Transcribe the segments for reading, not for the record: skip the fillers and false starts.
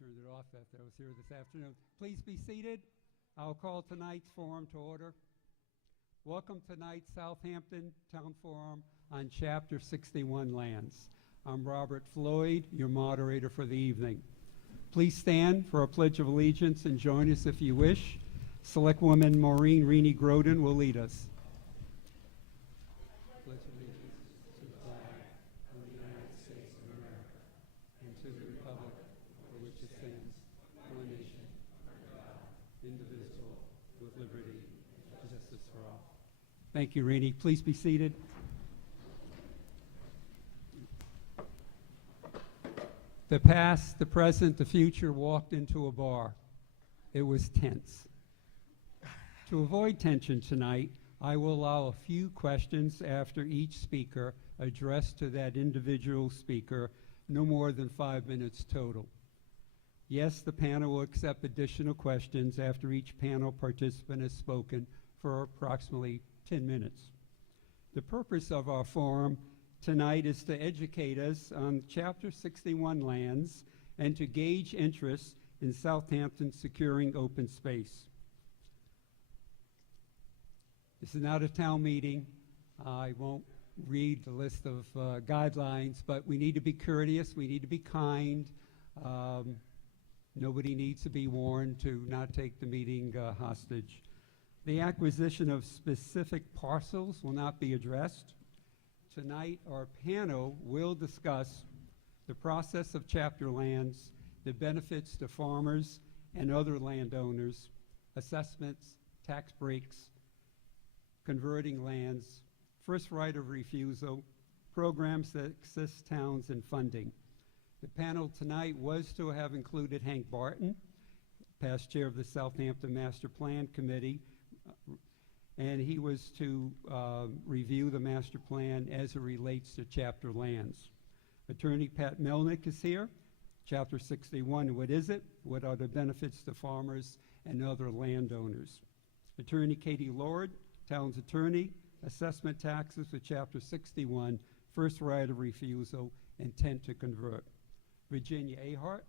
turned it off after I was here this afternoon. Please be seated. I'll call tonight's forum to order. Welcome to tonight's Southampton Town Forum on Chapter 61 lands. I'm Robert Floyd, your moderator for the evening. Please stand for a Pledge of Allegiance and join us if you wish. Selectwoman Maureen Reaney Groden will lead us. Pledge allegiance to the flag of the United States of America and to the republic for which it stands, one nation, under God, indivisible, with liberty and justice for all. Thank you, Reaney. Please be seated. The past, the present, the future walked into a bar. It was tense. To avoid tension tonight, I will allow a few questions after each speaker addressed to that individual speaker, no more than 5 minutes total. Yes, the panel will accept additional questions after each panel participant has spoken for approximately 10 minutes. The purpose of our forum tonight is to educate us on Chapter 61 lands and to gauge interest in Southampton securing open space. This is not a town meeting. I won't read the list of guidelines, but we need to be courteous, we need to be kind. Nobody needs to be warned to not take the meeting hostage. The acquisition of specific parcels will not be addressed. Tonight, our panel will discuss the process of chapter lands, the benefits to farmers and other landowners, assessments, tax breaks, converting lands, first right of refusal, programs that assist towns in funding. The panel tonight was to have included Hank Barton, past chair of the Southampton Master Plan Committee, and he was to review the master plan as it relates to chapter lands. Attorney Pat Melnick is here. Chapter 61, what is it? What are the benefits to farmers and other landowners? Attorney Katie Lord, town's attorney, assessment taxes for Chapter 61, first right of refusal, intent to convert. Virginia Ahart,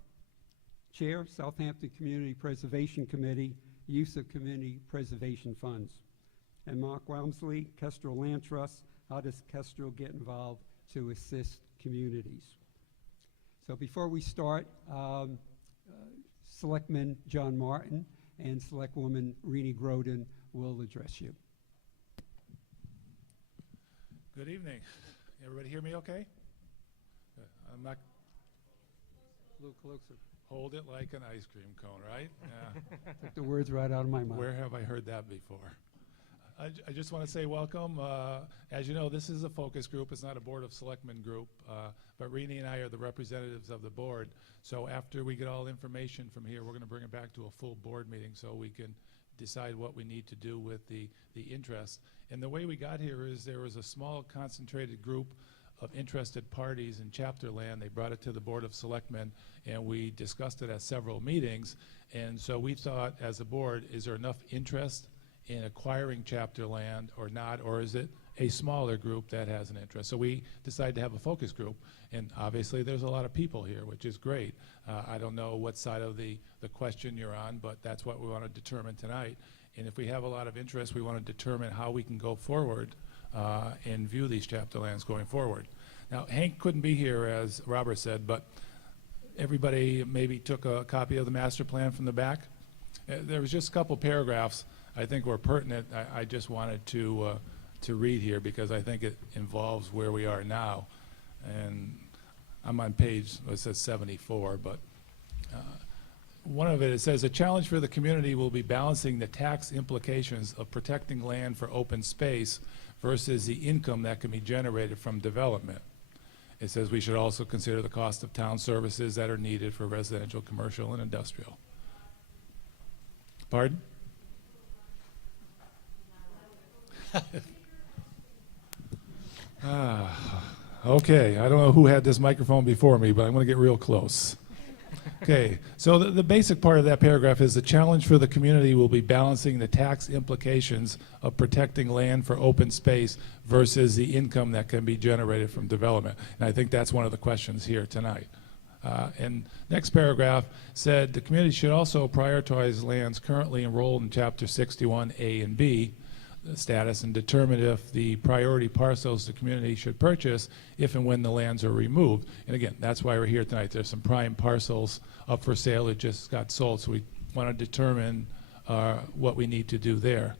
chair, Southampton Community Preservation Committee, use of community preservation funds. And Mark Walmsley, Kestrel Land Trust, how does Kestrel get involved to assist communities? So before we start, Selectman John Martin and Selectwoman Reaney Groden will address you. Good evening. Everybody hear me okay? I'm not... A little closer. Hold it like an ice cream cone, right? Yeah. Took the words right out of my mouth. Where have I heard that before? I just want to say welcome. As you know, this is a focus group. It's not a Board of Selectmen group, but Reaney and I are the representatives of the board. So after we get all information from here, we're going to bring it back to a full board meeting so we can decide what we need to do with the interest. And the way we got here is there was a small concentrated group of interested parties in chapter land. They brought it to the Board of Selectmen, and we discussed it at several meetings. And so we thought, as a board, is there enough interest in acquiring chapter land or not, or is it a smaller group that has an interest? So we decided to have a focus group, and obviously there's a lot of people here, which is great. I don't know what side of the question you're on, but that's what we want to determine tonight. And if we have a lot of interest, we want to determine how we can go forward and view these chapter lands going forward. Now, Hank couldn't be here, as Robert said, but everybody maybe took a copy of the master plan from the back. There was just a couple paragraphs I think were pertinent. I just wanted to read here because I think it involves where we are now. And I'm on page, it says 74, but one of it says, a challenge for the community will be balancing the tax implications of protecting land for open space versus the income that can be generated from development. It says we should also consider the cost of town services that are needed for residential, commercial, and industrial. Pardon? Okay, I don't know who had this microphone before me, but I'm going to get real close. Okay, so the basic part of that paragraph is the challenge for the community will be balancing the tax implications of protecting land for open space versus the income that can be generated from development. And I think that's one of the questions here tonight. And next paragraph said the community should also prioritize lands currently enrolled in Chapter 61A and B status and determine if the priority parcels the community should purchase if and when the lands are removed. And again, that's why we're here tonight. There's some prime parcels up for sale that just got sold, so we want to determine what we need to do there.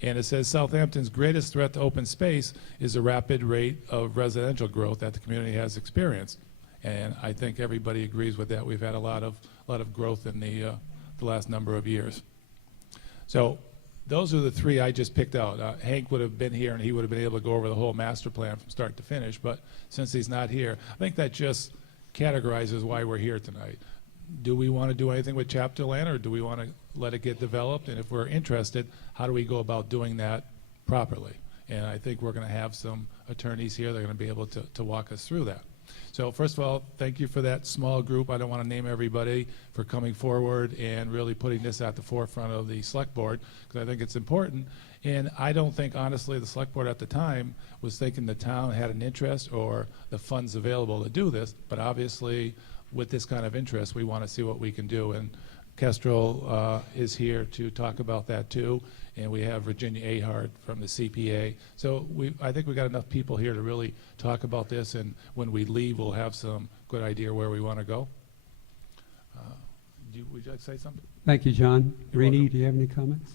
And it says Southampton's greatest threat to open space is the rapid rate of residential growth that the community has experienced. And I think everybody agrees with that. We've had a lot of growth in the last number of years. So those are the three I just picked out. Hank would have been here and he would have been able to go over the whole master plan from start to finish, but since he's not here, I think that just categorizes why we're here tonight. Do we want to do anything with chapter land, or do we want to let it get developed? And if we're interested, how do we go about doing that properly? And I think we're going to have some attorneys here that are going to be able to walk us through that. So first of all, thank you for that small group. I don't want to name everybody for coming forward and really putting this at the forefront of the select board, because I think it's important. And I don't think, honestly, the select board at the time was thinking the town had an interest or the funds available to do this. But obviously, with this kind of interest, we want to see what we can do. And Kestrel is here to talk about that too. And we have Virginia Ahart from the CPA. So I think we've got enough people here to really talk about this, and when we leave, we'll have some good idea where we want to go. Would you like to say something? Thank you, John. You're Rini, welcome. do you have any comments?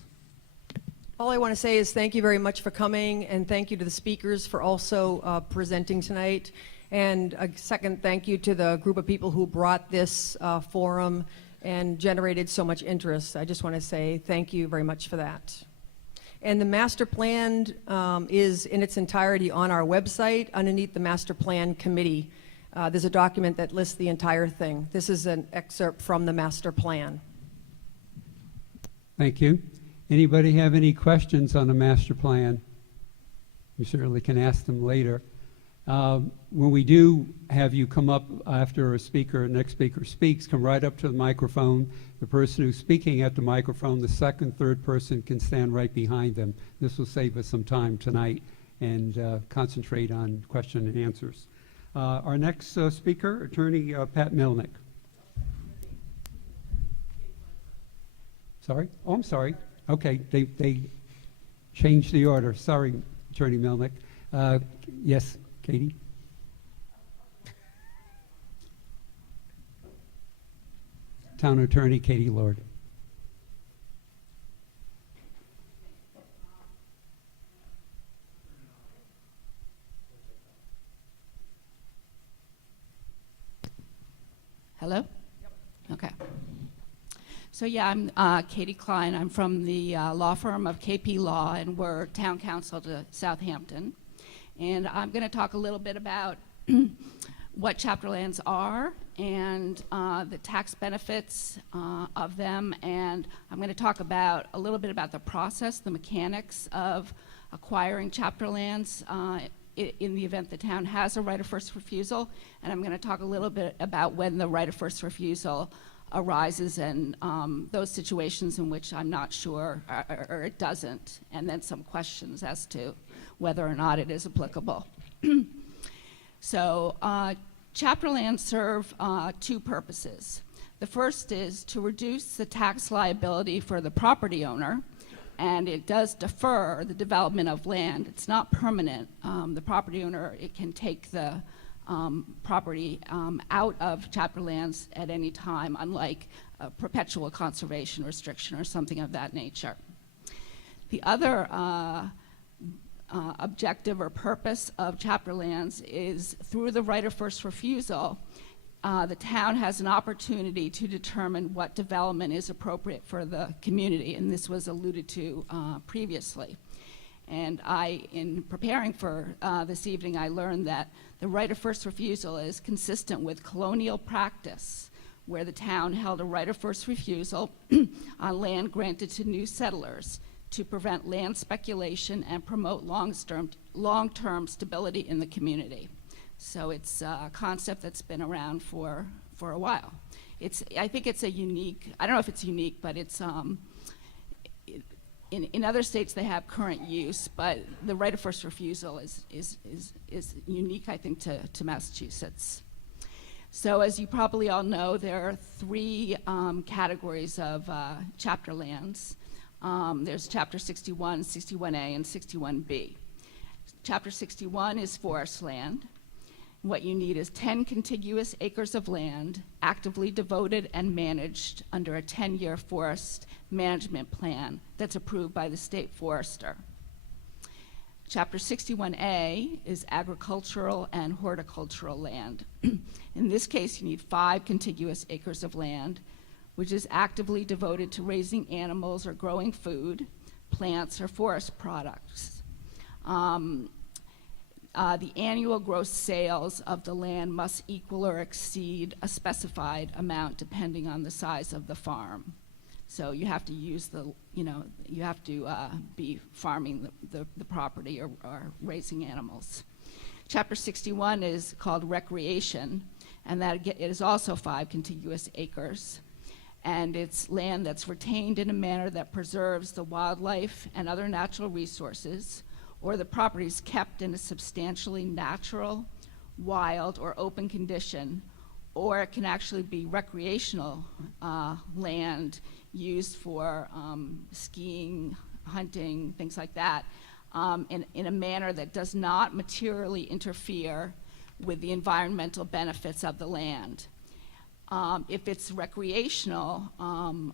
All I want to say is thank you very much for coming, and thank you to the speakers for also presenting tonight. And a second thank you to the group of people who brought this forum and generated so much interest. I just want to say thank you very much for that. And the master plan is in its entirety on our website underneath the master plan committee. There's a document that lists the entire thing. This is an excerpt from the master plan. Thank you. Anybody have any questions on the master plan? You certainly can ask them later. When we do have you come up after next speaker speaks, come right up to the microphone. The person who's speaking at the microphone, the second, third person can stand right behind them. This will save us some time tonight and concentrate on question and answers. Our next speaker, Attorney Pat Milnick. Sorry? Oh, I'm sorry. Okay, they changed the order. Sorry, Attorney Milnick. Yes, Katie? Town Attorney Katie Lord. Hello? Okay. So yeah, I'm Katie Klein. I'm from the law firm of KP Law, and we're town counsel to Southampton. And I'm going to talk a little bit about what chapter lands are and the tax benefits of them. And I'm going to talk about a little bit about the process, the mechanics of acquiring chapter lands in the event the town has a right of first refusal. And I'm going to talk a little bit about when the right of first refusal arises and those situations in which I'm not sure or it doesn't, and then some questions as to whether or not it is applicable. So chapter lands serve two purposes. The first is to reduce the tax liability for the property owner, and it does defer the development of land. It's not permanent. The property owner, it can take the property out of chapter lands at any time, unlike a perpetual conservation restriction or something of that nature. The other objective or purpose of chapter lands is through the right of first refusal, the town has an opportunity to determine what development is appropriate for the community, and this was alluded to previously. And in preparing for this evening, I learned that the right of first refusal is consistent with colonial practice, where the town held a right of first refusal on land granted to new settlers to prevent land speculation and promote long-term stability in the community. So it's a concept that's been around for a while. I think it's a unique, I don't know if it's unique, but it's, in other states they have current use, but the right of first refusal is unique, I think, to Massachusetts. So as you probably all know, there are three categories of chapter lands. There's Chapter 61, 61A, and 61B. Chapter 61 is forest land. What you need is 10 contiguous acres of land actively devoted and managed under a 10-year forest management plan that's approved by the state forester. Chapter 61A is agricultural and horticultural land. In this case, you need 5 contiguous acres of land, which is actively devoted to raising animals or growing food, plants, or forest products. The annual gross sales of the land must equal or exceed a specified amount depending on the size of the farm. So you have to use you have to be farming the property or raising animals. Chapter 61 is called recreation, and it is also 5 contiguous acres. And it's land that's retained in a manner that preserves the wildlife and other natural resources, or the property is kept in a substantially natural, wild, or open condition, or it can actually be recreational land used for skiing, hunting, things like that, in a manner that does not materially interfere with the environmental benefits of the land. If it's recreational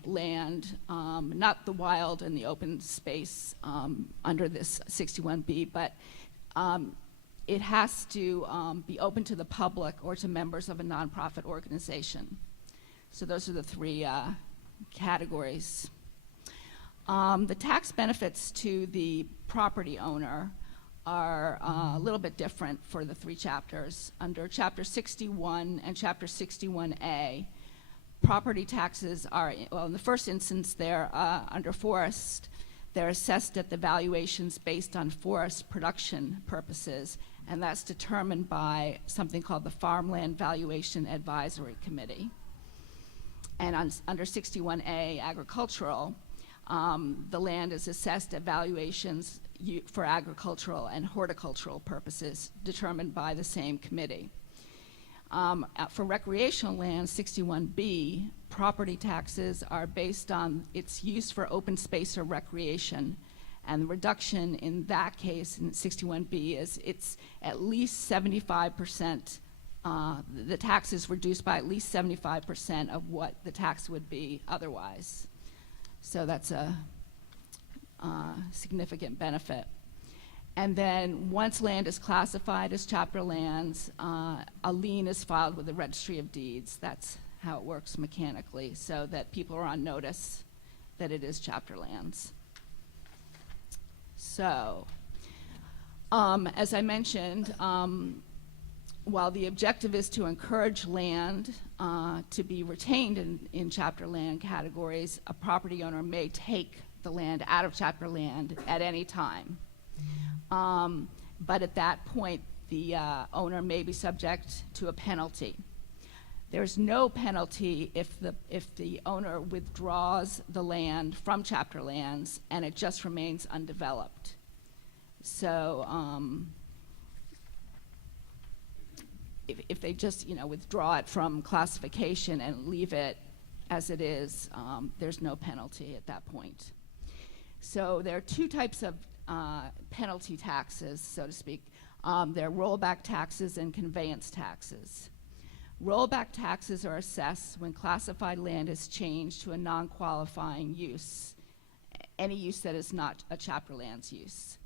land, not the wild and the open space under this 61B, but it has to be open to the public or to members of a nonprofit organization. So those are the 3 categories. The tax benefits to the property owner are a little bit different for the 3 chapters. Under Chapter 61 and Chapter 61A, property taxes are, well, in the first instance, they're under forest. They're assessed at the valuations based on forest production purposes, and that's determined by something called the Farmland Valuation Advisory Committee. And under 61A, agricultural, the land is assessed at valuations for agricultural and horticultural purposes determined by the same committee. For recreational land, 61B, property taxes are based on its use for open space or recreation, and the reduction in that case in 61B is it's at least 75%, the tax is reduced by at least 75% of what the tax would be otherwise. So that's a significant benefit. And then once land is classified as chapter lands, a lien is filed with the Registry of Deeds. That's how it works mechanically, so that people are on notice that it is chapter lands. So, as I mentioned, while the objective is to encourage land to be retained in chapter land categories, a property owner may take the land out of chapter land at any time. But at that point, the owner may be subject to a penalty. There's no penalty if the owner withdraws the land from chapter lands and it just remains undeveloped. So if they just withdraw it from classification and leave it as it is, there's no penalty at that point. So there are 2 types of penalty taxes, so to speak. There are rollback taxes and conveyance taxes. Rollback taxes are assessed when classified land is changed to a non-qualifying use, any use that is not a chapter land's use.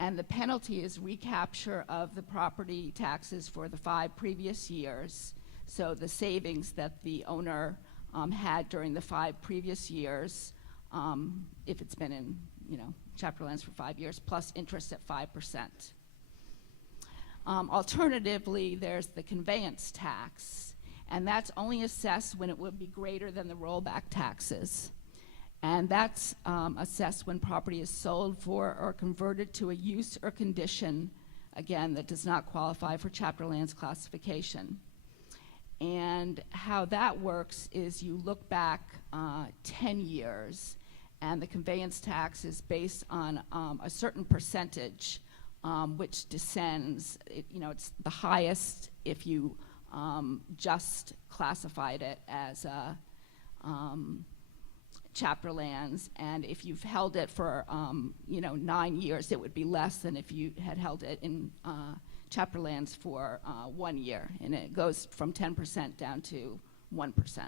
And the penalty is recapture of the property taxes for the 5 previous years. So the savings that the owner had during the 5 previous years, if it's been in chapter lands for 5 years, plus interest at 5%. Alternatively, there's the conveyance tax, and that's only assessed when it would be greater than the rollback taxes. And that's assessed when property is sold for or converted to a use or condition, again, that does not qualify for chapter lands classification. And how that works is you look back 10 years, and the conveyance tax is based on a certain percentage, which descends. It's the highest if you just classified it as chapter lands, and if you've held it for 9 years, it would be less than if you had held it in chapter lands for 1 year, and it goes from 10% down to 1%.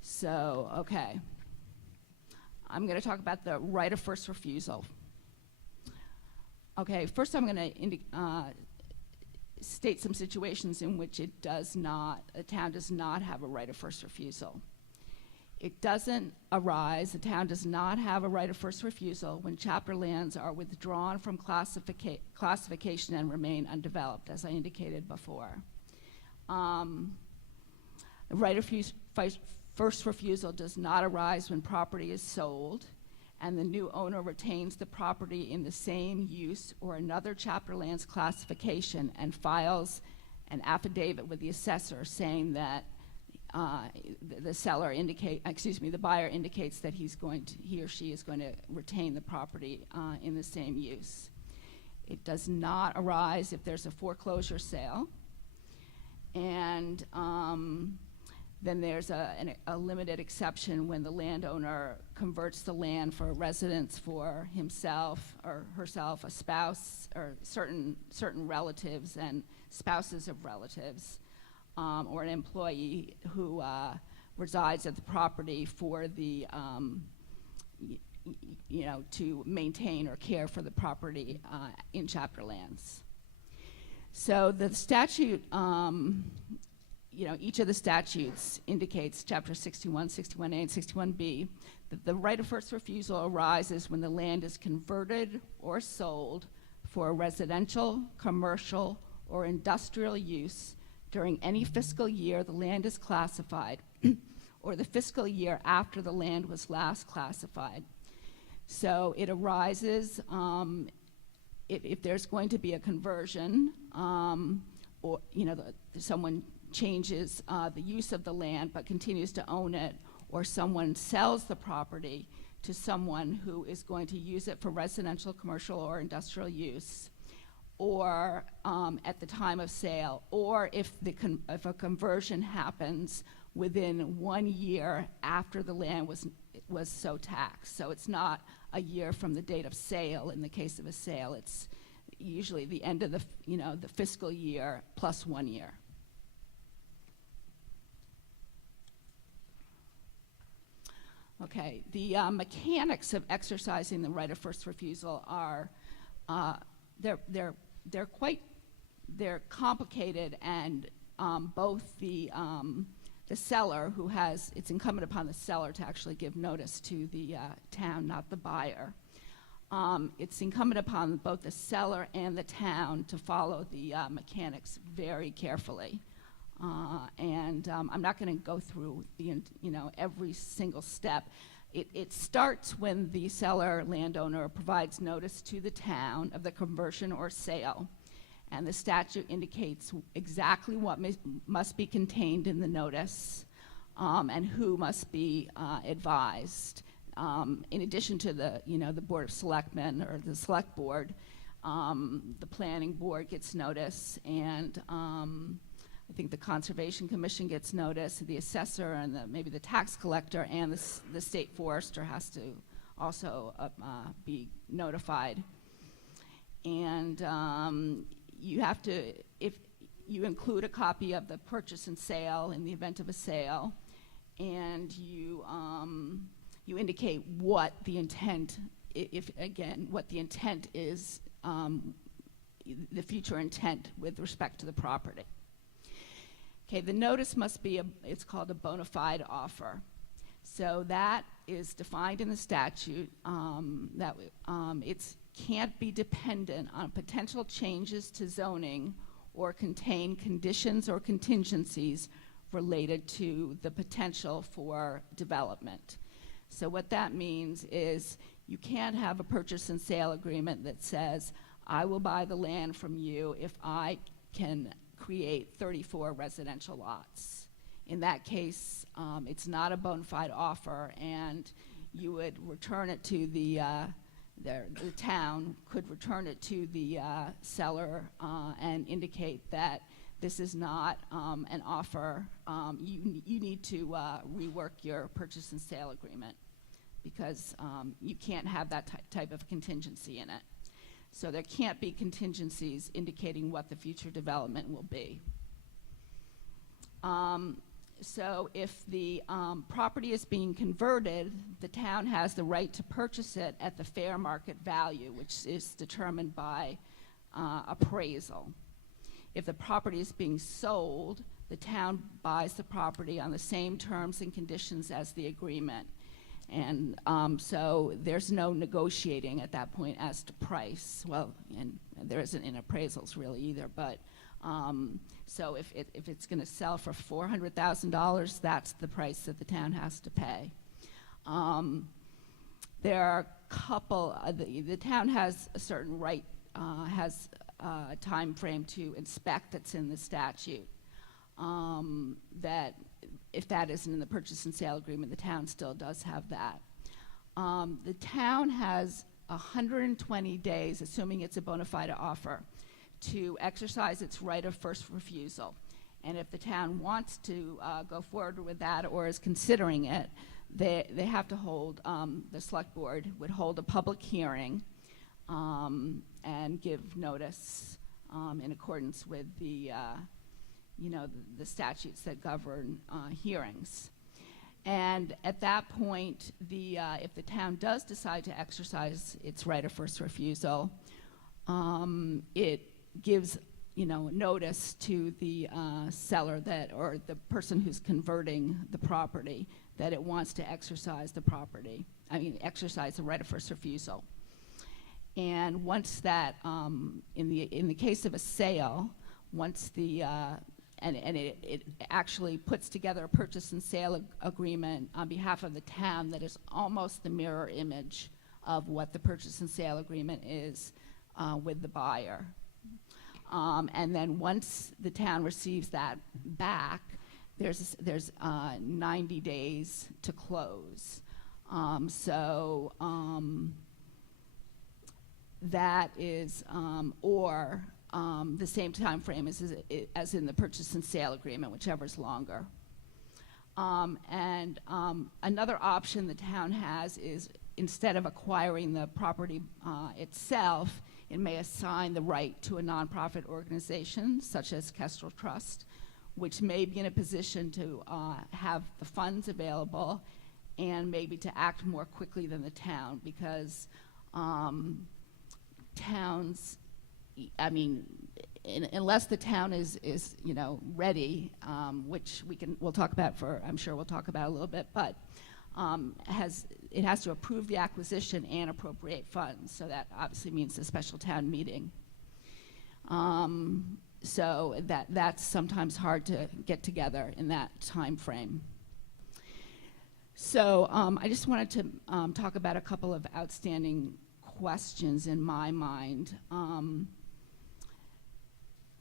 So, okay. I'm going to talk about the right of first refusal. Okay, first I'm going to state some situations in which a town does not have a right of first refusal. It doesn't arise, the town does not have a right of first refusal when chapter lands are withdrawn from classification and remain undeveloped, as I indicated before. The right of first refusal does not arise when property is sold and the new owner retains the property in the same use or another chapter lands classification and files an affidavit with the assessor saying that the buyer indicates that he or she is going to retain the property in the same use. It does not arise if there's a foreclosure sale, and then there's a limited exception when the landowner converts the land for a residence for himself or herself, a spouse, or certain relatives and spouses of relatives, or an employee who resides at the property for the, to maintain or care for the property in chapter lands. So the statute, each of the statutes indicates, chapter 61, 61A, and 61B, that the right of first refusal arises when the land is converted or sold for a residential, commercial, or industrial use during any fiscal year the land is classified, or the fiscal year after the land was last classified. So it arises if there's going to be a conversion, or someone changes the use of the land but continues to own it, or someone sells the property to someone who is going to use it for residential, commercial, or industrial use, or at the time of sale, or if a conversion happens within 1 year after the land was so taxed. So it's not a year from the date of sale. In the case of a sale, it's usually the end of the fiscal year plus 1 year. Okay, the mechanics of exercising the right of first refusal are they're complicated, and both the seller it's incumbent upon the seller to actually give notice to the town, not the buyer. It's incumbent upon both the seller and the town to follow the mechanics very carefully. And I'm not going to go through every single step. It starts when the seller landowner provides notice to the town of the conversion or sale, and the statute indicates exactly what must be contained in the notice, and who must be advised. In addition to the Board of Selectmen or the Select Board, the Planning Board gets notice, and I think the Conservation Commission gets notice, the assessor and maybe the tax collector and the state forester has to also be notified. And you have to, if you include a copy of the purchase and sale in the event of a sale, and you indicate what the intent, what the intent is, the future intent with respect to the property. Okay, the notice must be it's called a bona fide offer. So that is defined in the statute, that it can't be dependent on potential changes to zoning or contain conditions or contingencies related to the potential for development. So what that means is you can't have a purchase and sale agreement that says, I will buy the land from you if I can create 34 residential lots. In that case, it's not a bona fide offer, and you would return it to the town could return it to the seller and indicate that This is not an offer. You need to rework your purchase and sale agreement because you can't have that type of contingency in it. So there can't be contingencies indicating what the future development will be. So if the property is being converted, the town has the right to purchase it at the fair market value, which is determined by appraisal. If the property is being sold, the town buys the property on the same terms and conditions as the agreement. And so there's no negotiating at that point as to price. Well, and there isn't in appraisals really either, but so if it's going to sell for $400,000, that's the price that the town has to pay. There are a couple, the town has a certain right, has a time frame to inspect that's in the statute. That if that isn't in the purchase and sale agreement, the town still does have that. The town has 120 days, assuming it's a bona fide offer, to exercise its right of first refusal. And if the town wants to go forward with that or is considering it, they have to hold, the select board would hold a public hearing and give notice in accordance with the the statutes that govern hearings. And at that point, if the town does decide to exercise its right of first refusal, it gives notice to the seller or the person who's converting the property that it wants to exercise the property. Exercise the right of first refusal. And once that, in the case of a sale, once the it actually puts together a purchase and sale agreement on behalf of the town that is almost the mirror image of what the purchase and sale agreement is with the buyer. And then once the town receives that back, there's 90 days to close. That is, or the same time frame as in the purchase and sale agreement, whichever is longer. Another option the town has is, instead of acquiring the property itself, it may assign the right to a nonprofit organization, such as Kestrel Trust, which may be in a position to have the funds available and maybe to act more quickly than the town, because towns, unless the town is ready, which we'll talk about I'm sure we'll talk about a little bit, but it has to approve the acquisition and appropriate funds. So that obviously means a special town meeting. So that's sometimes hard to get together in that time frame. So I just wanted to talk about a couple of outstanding questions in my mind.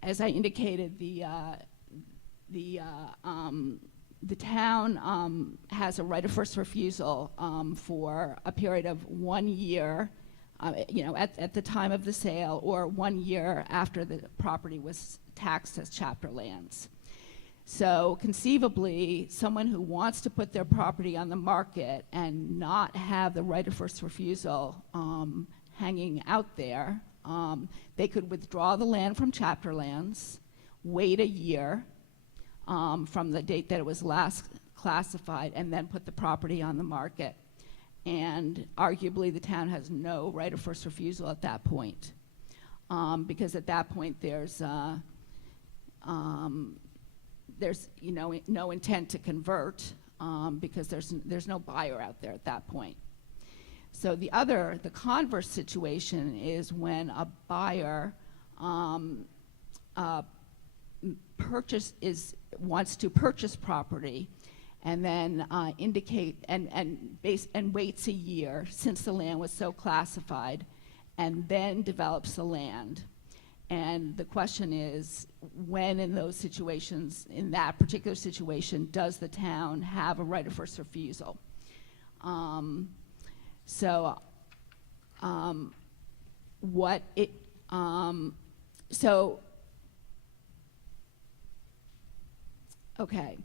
As I indicated, the town has a right of first refusal for a period of 1 year, at the time of the sale, or 1 year after the property was taxed as chapter lands. So conceivably, someone who wants to put their property on the market and not have the right of first refusal hanging out there, they could withdraw the land from chapter lands, wait a year from the date that it was last classified, and then put the property on the market. And arguably, the town has no right of first refusal at that point, because at that point there's no intent to convert, because there's no buyer out there at that point. So the converse situation is when a buyer wants to purchase property and then indicate and waits a year since the land was so classified, and then develops the land. And the question is, when in those situations, in that particular situation, does the town have a right of first refusal? Okay.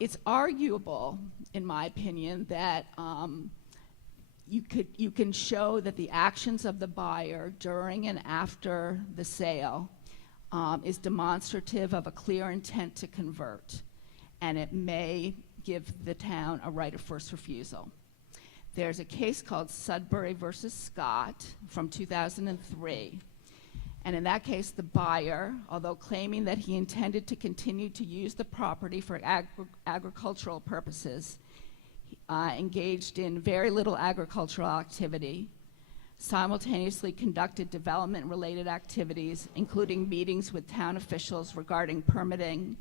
It's arguable, in my opinion, that you can show that the actions of the buyer during and after the sale is demonstrative of a clear intent to convert, and it may give the town a right of first refusal. There's a case called Sudbury versus Scott from 2003. And in that case, the buyer, although claiming that he intended to continue to use the property for agricultural purposes, engaged in very little agricultural activity, simultaneously conducted development-related activities, including meetings with town officials regarding permitting,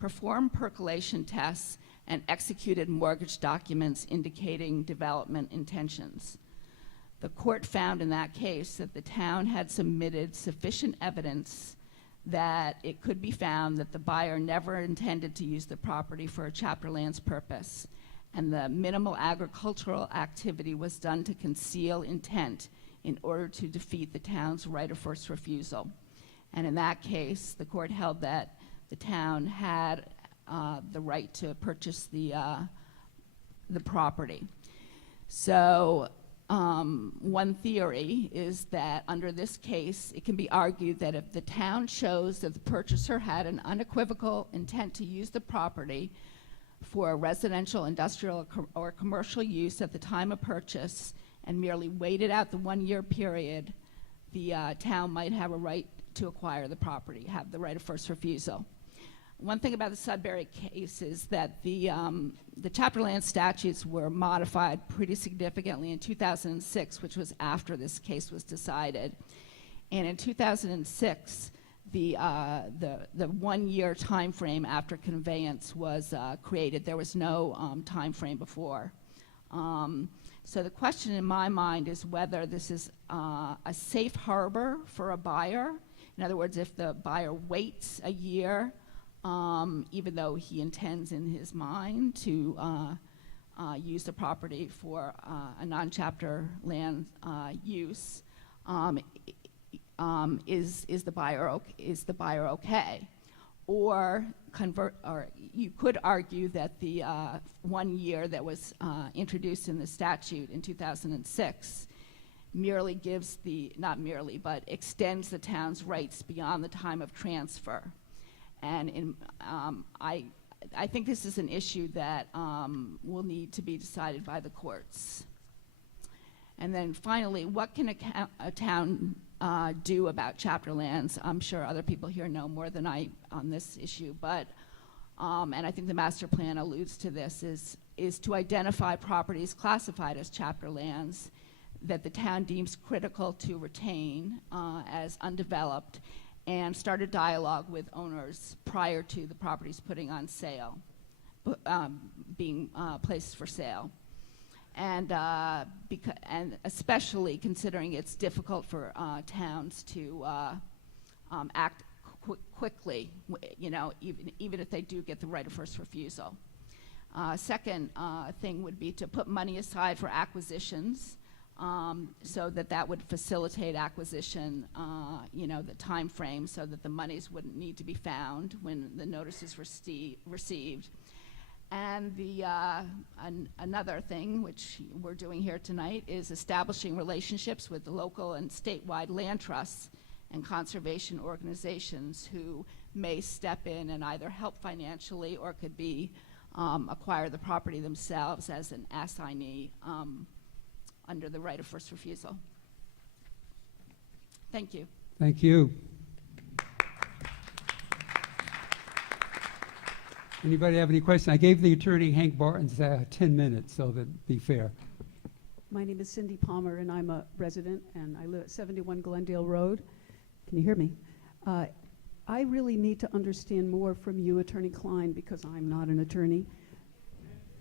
performed percolation tests, and executed mortgage documents indicating development intentions. The court found in that case that the town had submitted sufficient evidence that it could be found that the buyer never intended to use the property for a chapter lands purpose, and the minimal agricultural activity was done to conceal intent in order to defeat the town's right of first refusal. And in that case, the court held that the town had the right to purchase the property. So one theory is that under this case, it can be argued that if the town shows that the purchaser had an unequivocal intent to use the property for residential, industrial, or commercial use at the time of purchase and merely waited out the 1-year period, the town might have a right to acquire the property, have the right of first refusal. One thing about the Sudbury case is that the chapter land statutes were modified pretty significantly in 2006, which was after this case was decided. And in 2006, the 1-year time frame after conveyance was created. There was no time frame before. So the question in my mind is whether this is a safe harbor for a buyer. In other words, if the buyer waits a year, even though he intends in his mind to use the property for a non-chapter land use, is the buyer okay? Or you could argue that the 1 year that was introduced in the statute in 2006 merely gives not merely, but extends the town's rights beyond the time of transfer. And I think this is an issue that will need to be decided by the courts. And then finally, what can a town do about chapter lands? I'm sure other people here know more than I on this issue, but, and I think the master plan alludes to this, is to identify properties classified as chapter lands that the town deems critical to retain as undeveloped, and start a dialogue with owners prior to the properties being placed for sale. And especially considering it's difficult for towns to act quickly, even if they do get the right of first refusal. Second thing would be to put money aside for acquisitions, so that would facilitate acquisition, the time frame, so that the monies wouldn't need to be found when the notice is received. And another thing, which we're doing here tonight, is establishing relationships with the local and statewide land trusts and conservation organizations who may step in and either help financially or could be acquire the property themselves as an assignee under the right of first refusal. Thank you. Thank you. Anybody have any questions? I gave the attorney, Hank Barton's, 10 minutes, so that'd be fair. My name is Cindy Palmer, and I'm a resident, and I live at 71 Glendale Road. Can you hear me? I really need to understand more from you, Attorney Klein, because I'm not an attorney.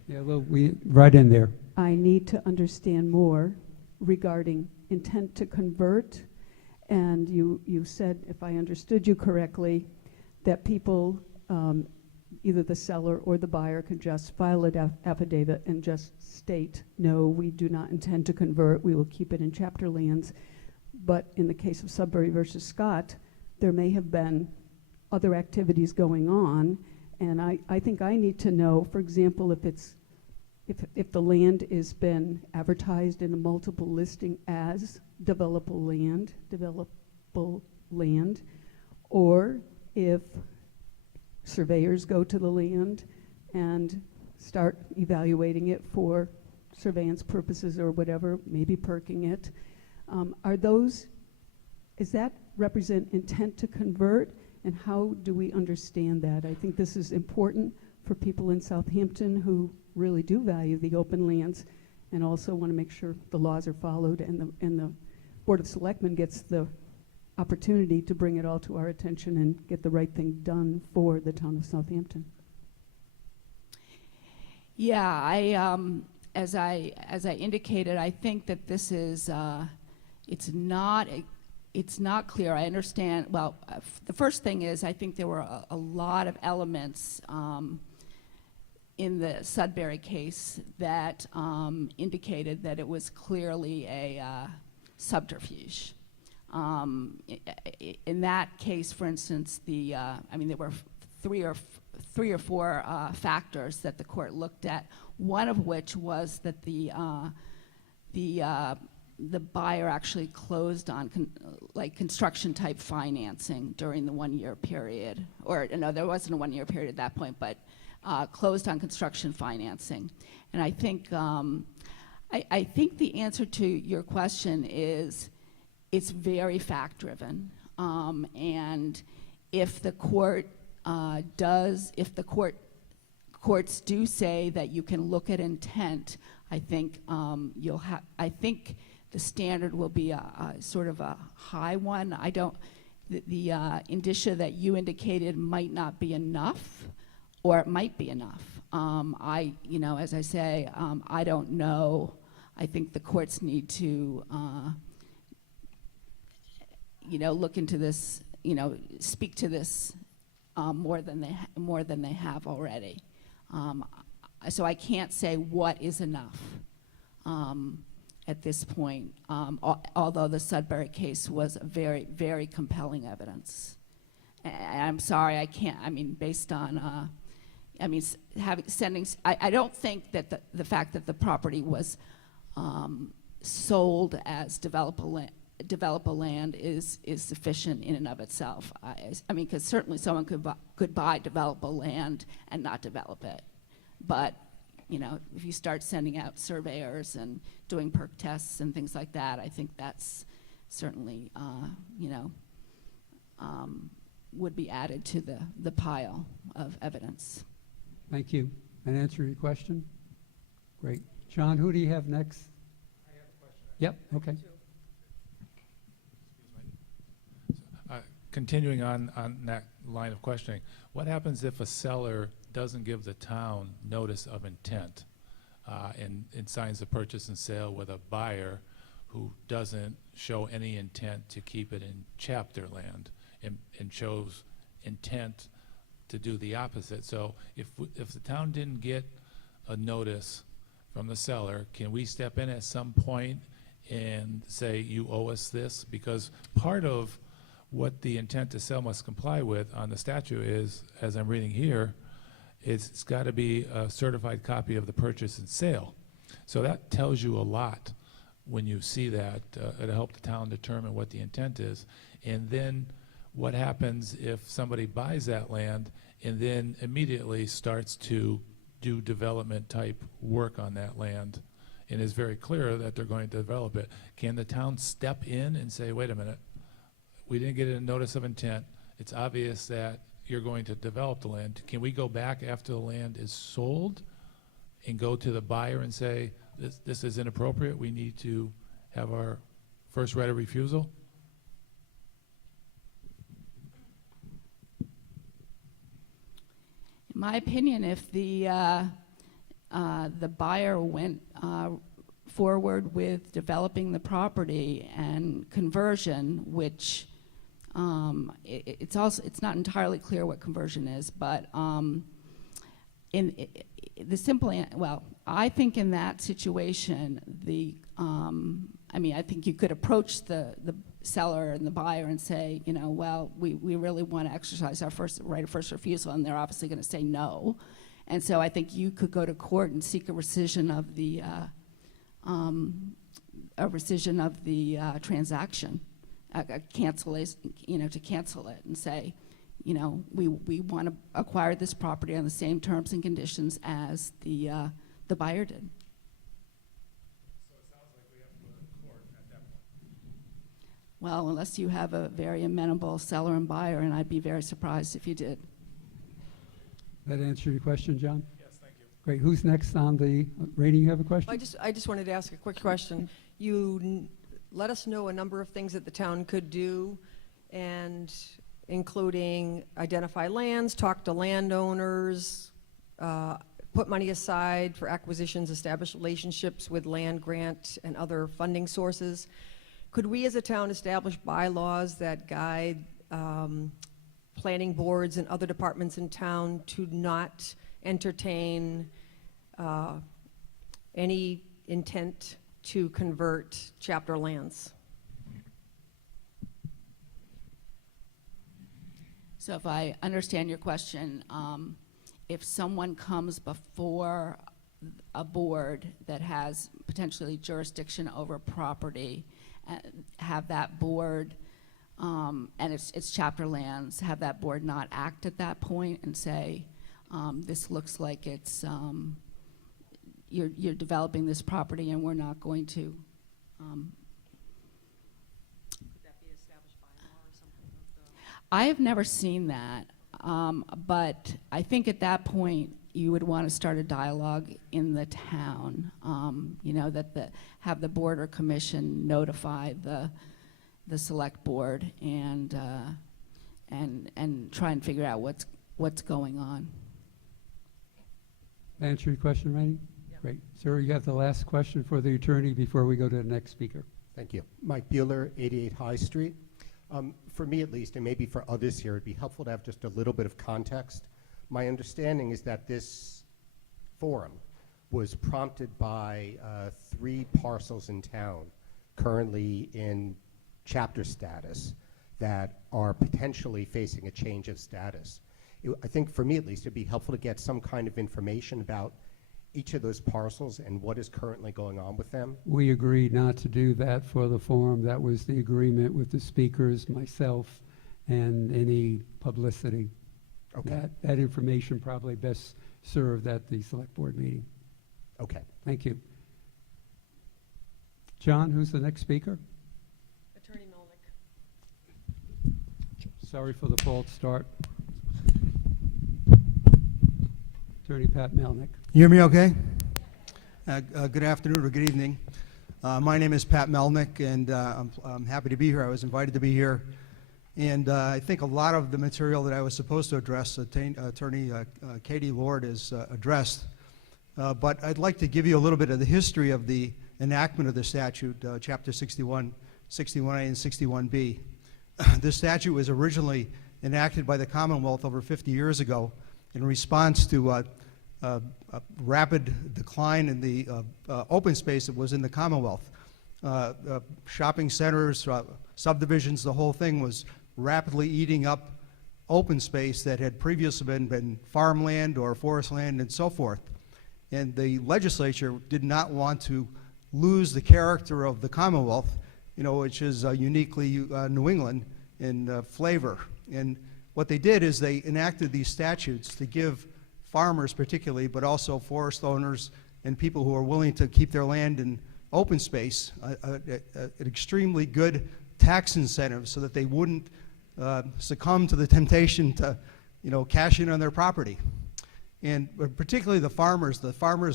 Yeah, well, right in there. I need to understand more regarding intent to convert, and you said, if I understood you correctly, that people, either the seller or the buyer, can just file an affidavit and just state, no, we do not intend to convert, we will keep it in chapter lands. But in the case of Sudbury versus Scott, there may have been other activities going on, And I think I need to know, for example, if the land has been advertised in a multiple listing as developable land, or if surveyors go to the land and start evaluating it for surveillance purposes or whatever, maybe perking it. Does that represent intent to convert, and how do we understand that? I think this is important for people in Southampton who really do value the open lands and also want to make sure the laws are followed, and the Board of Selectmen gets the opportunity to bring it all to our attention and get the right thing done for the town of Southampton. Yeah, as I indicated, I think that this is it's not clear. I understand. Well, the first thing is I think there were a lot of elements in the Sudbury case that indicated that it was clearly a subterfuge. In that case, for instance, there were three or four factors that the court looked at. One of which was that the buyer actually closed on construction type financing during the 1 year period, or no, there wasn't a 1 year period at that point, but closed on construction financing. And I think I think the answer to your question is it's very fact driven, and if the court courts do say that you can look at intent, I think I think the standard will be a sort of a high one. The indicia that you indicated might not be enough, or it might be enough. As I say, I don't know. I think the courts need to, look into this, speak to this more than they have already. So I can't say what is enough at this point, although the Sudbury case was very, very compelling evidence. And I'm sorry, I can't, based on, I don't think that the fact that the property was sold as developable land is sufficient in and of itself. Because certainly someone could buy developable land and not develop it. But, if you start sending out surveyors and doing perk tests and things like that, I think that's certainly, would be added to the pile of evidence. Thank you. And answer your question? Great. John, who do you have next? I have a question. Yep, okay. Continuing on that line of questioning, what happens if a seller doesn't give the town notice of intent and signs the purchase and sale with a buyer who doesn't show any intent to keep it in chapter land and shows intent to do the opposite? So if the town didn't get a notice from the seller, can we step in at some point and say, you owe us this? Because part of what the intent to sell must comply with on the statute is, as I'm reading here, it's got to be a certified copy of the purchase and sale. So that tells you a lot when you see that. It'll help the town determine what the intent is. And then what happens if somebody buys that land and then immediately starts to do development type work on that land and is very clear that they're going to develop it? Can the town step in and say, wait a minute, we didn't get a notice of intent. It's obvious that you're going to develop the land. Can we go back after the land is sold and go to the buyer and say, this is inappropriate, we need to have our first right of refusal? In my opinion, if the buyer went forward with developing the property and conversion, which it's not entirely clear what conversion is, but I think in that situation, I think you could approach the seller and the buyer and say, you know, well, we really want to exercise our right of first refusal, and they're obviously going to say no. And so I think you could go to court and seek a rescission of the transaction, a cancellation, you know, to cancel it and say, you know, we want to acquire this property on the same terms and conditions as the buyer did. So it sounds like we have to go to court at that point. Well, unless you have a very amenable seller and buyer, and I'd be very surprised if you did. That answer your question, John? Yes, thank you. Great. Who's next on the, Rainey, you have a question? I just wanted to ask a quick question. You let us know a number of things that the town could do, and including identify lands, talk to landowners, put money aside for acquisitions, establish relationships with land grant and other funding sources. Could we as a town establish bylaws that guide planning boards and other departments in town to not entertain any intent to convert chapter lands? So if I understand your question, if someone comes before a board that has potentially jurisdiction over property, have that board, and it's chapter lands, have that board not act at that point and say, this looks like it's, you're developing this property and we're not going to. Could that be established by law or something like that? I have never seen that, but I think at that point you would want to start a dialogue in the town, you know, that have the board or commission notify the select board and try and figure out what's going on. Answer your question, Rainey? Yeah. Great. Sir, you have the last question for the attorney before we go to the next speaker. Thank you. Mike Bueller, 88 High Street. For me at least, and maybe for others here, it'd be helpful to have just a little bit of context. My understanding is that this forum was prompted by 3 parcels in town currently in chapter status that are potentially facing a change of status. I think for me at least, it'd be helpful to get some kind of information about each of those parcels and what is currently going on with them. We agreed not to do that for the forum. That was the agreement with the speakers, myself, and any publicity. Okay. That information probably best served at the select board meeting. Okay. Thank you. John, who's the next speaker? Attorney Melnick. Sorry for the false start. Attorney Pat Melnick. You hear me okay? Good afternoon or good evening. My name is Pat Melnick, and I'm happy to be here. I was invited to be here. And I think a lot of the material that I was supposed to address, Attorney Katie Lord has addressed. But I'd like to give you a little bit of the history of the enactment of the statute, Chapter 61, 61A, and 61B. This statute was originally enacted by the Commonwealth over 50 years ago in response to a rapid decline in the open space that was in the Commonwealth. Shopping centers, subdivisions, the whole thing was rapidly eating up open space that had previously been farmland or forest land and so forth. And the legislature did not want to lose the character of the Commonwealth, you know, which is uniquely New England in flavor. And what they did is they enacted these statutes to give farmers particularly, but also forest owners and people who are willing to keep their land in open space, an extremely good tax incentive so that they wouldn't succumb to the temptation to, you know, cash in on their property. And particularly the farmers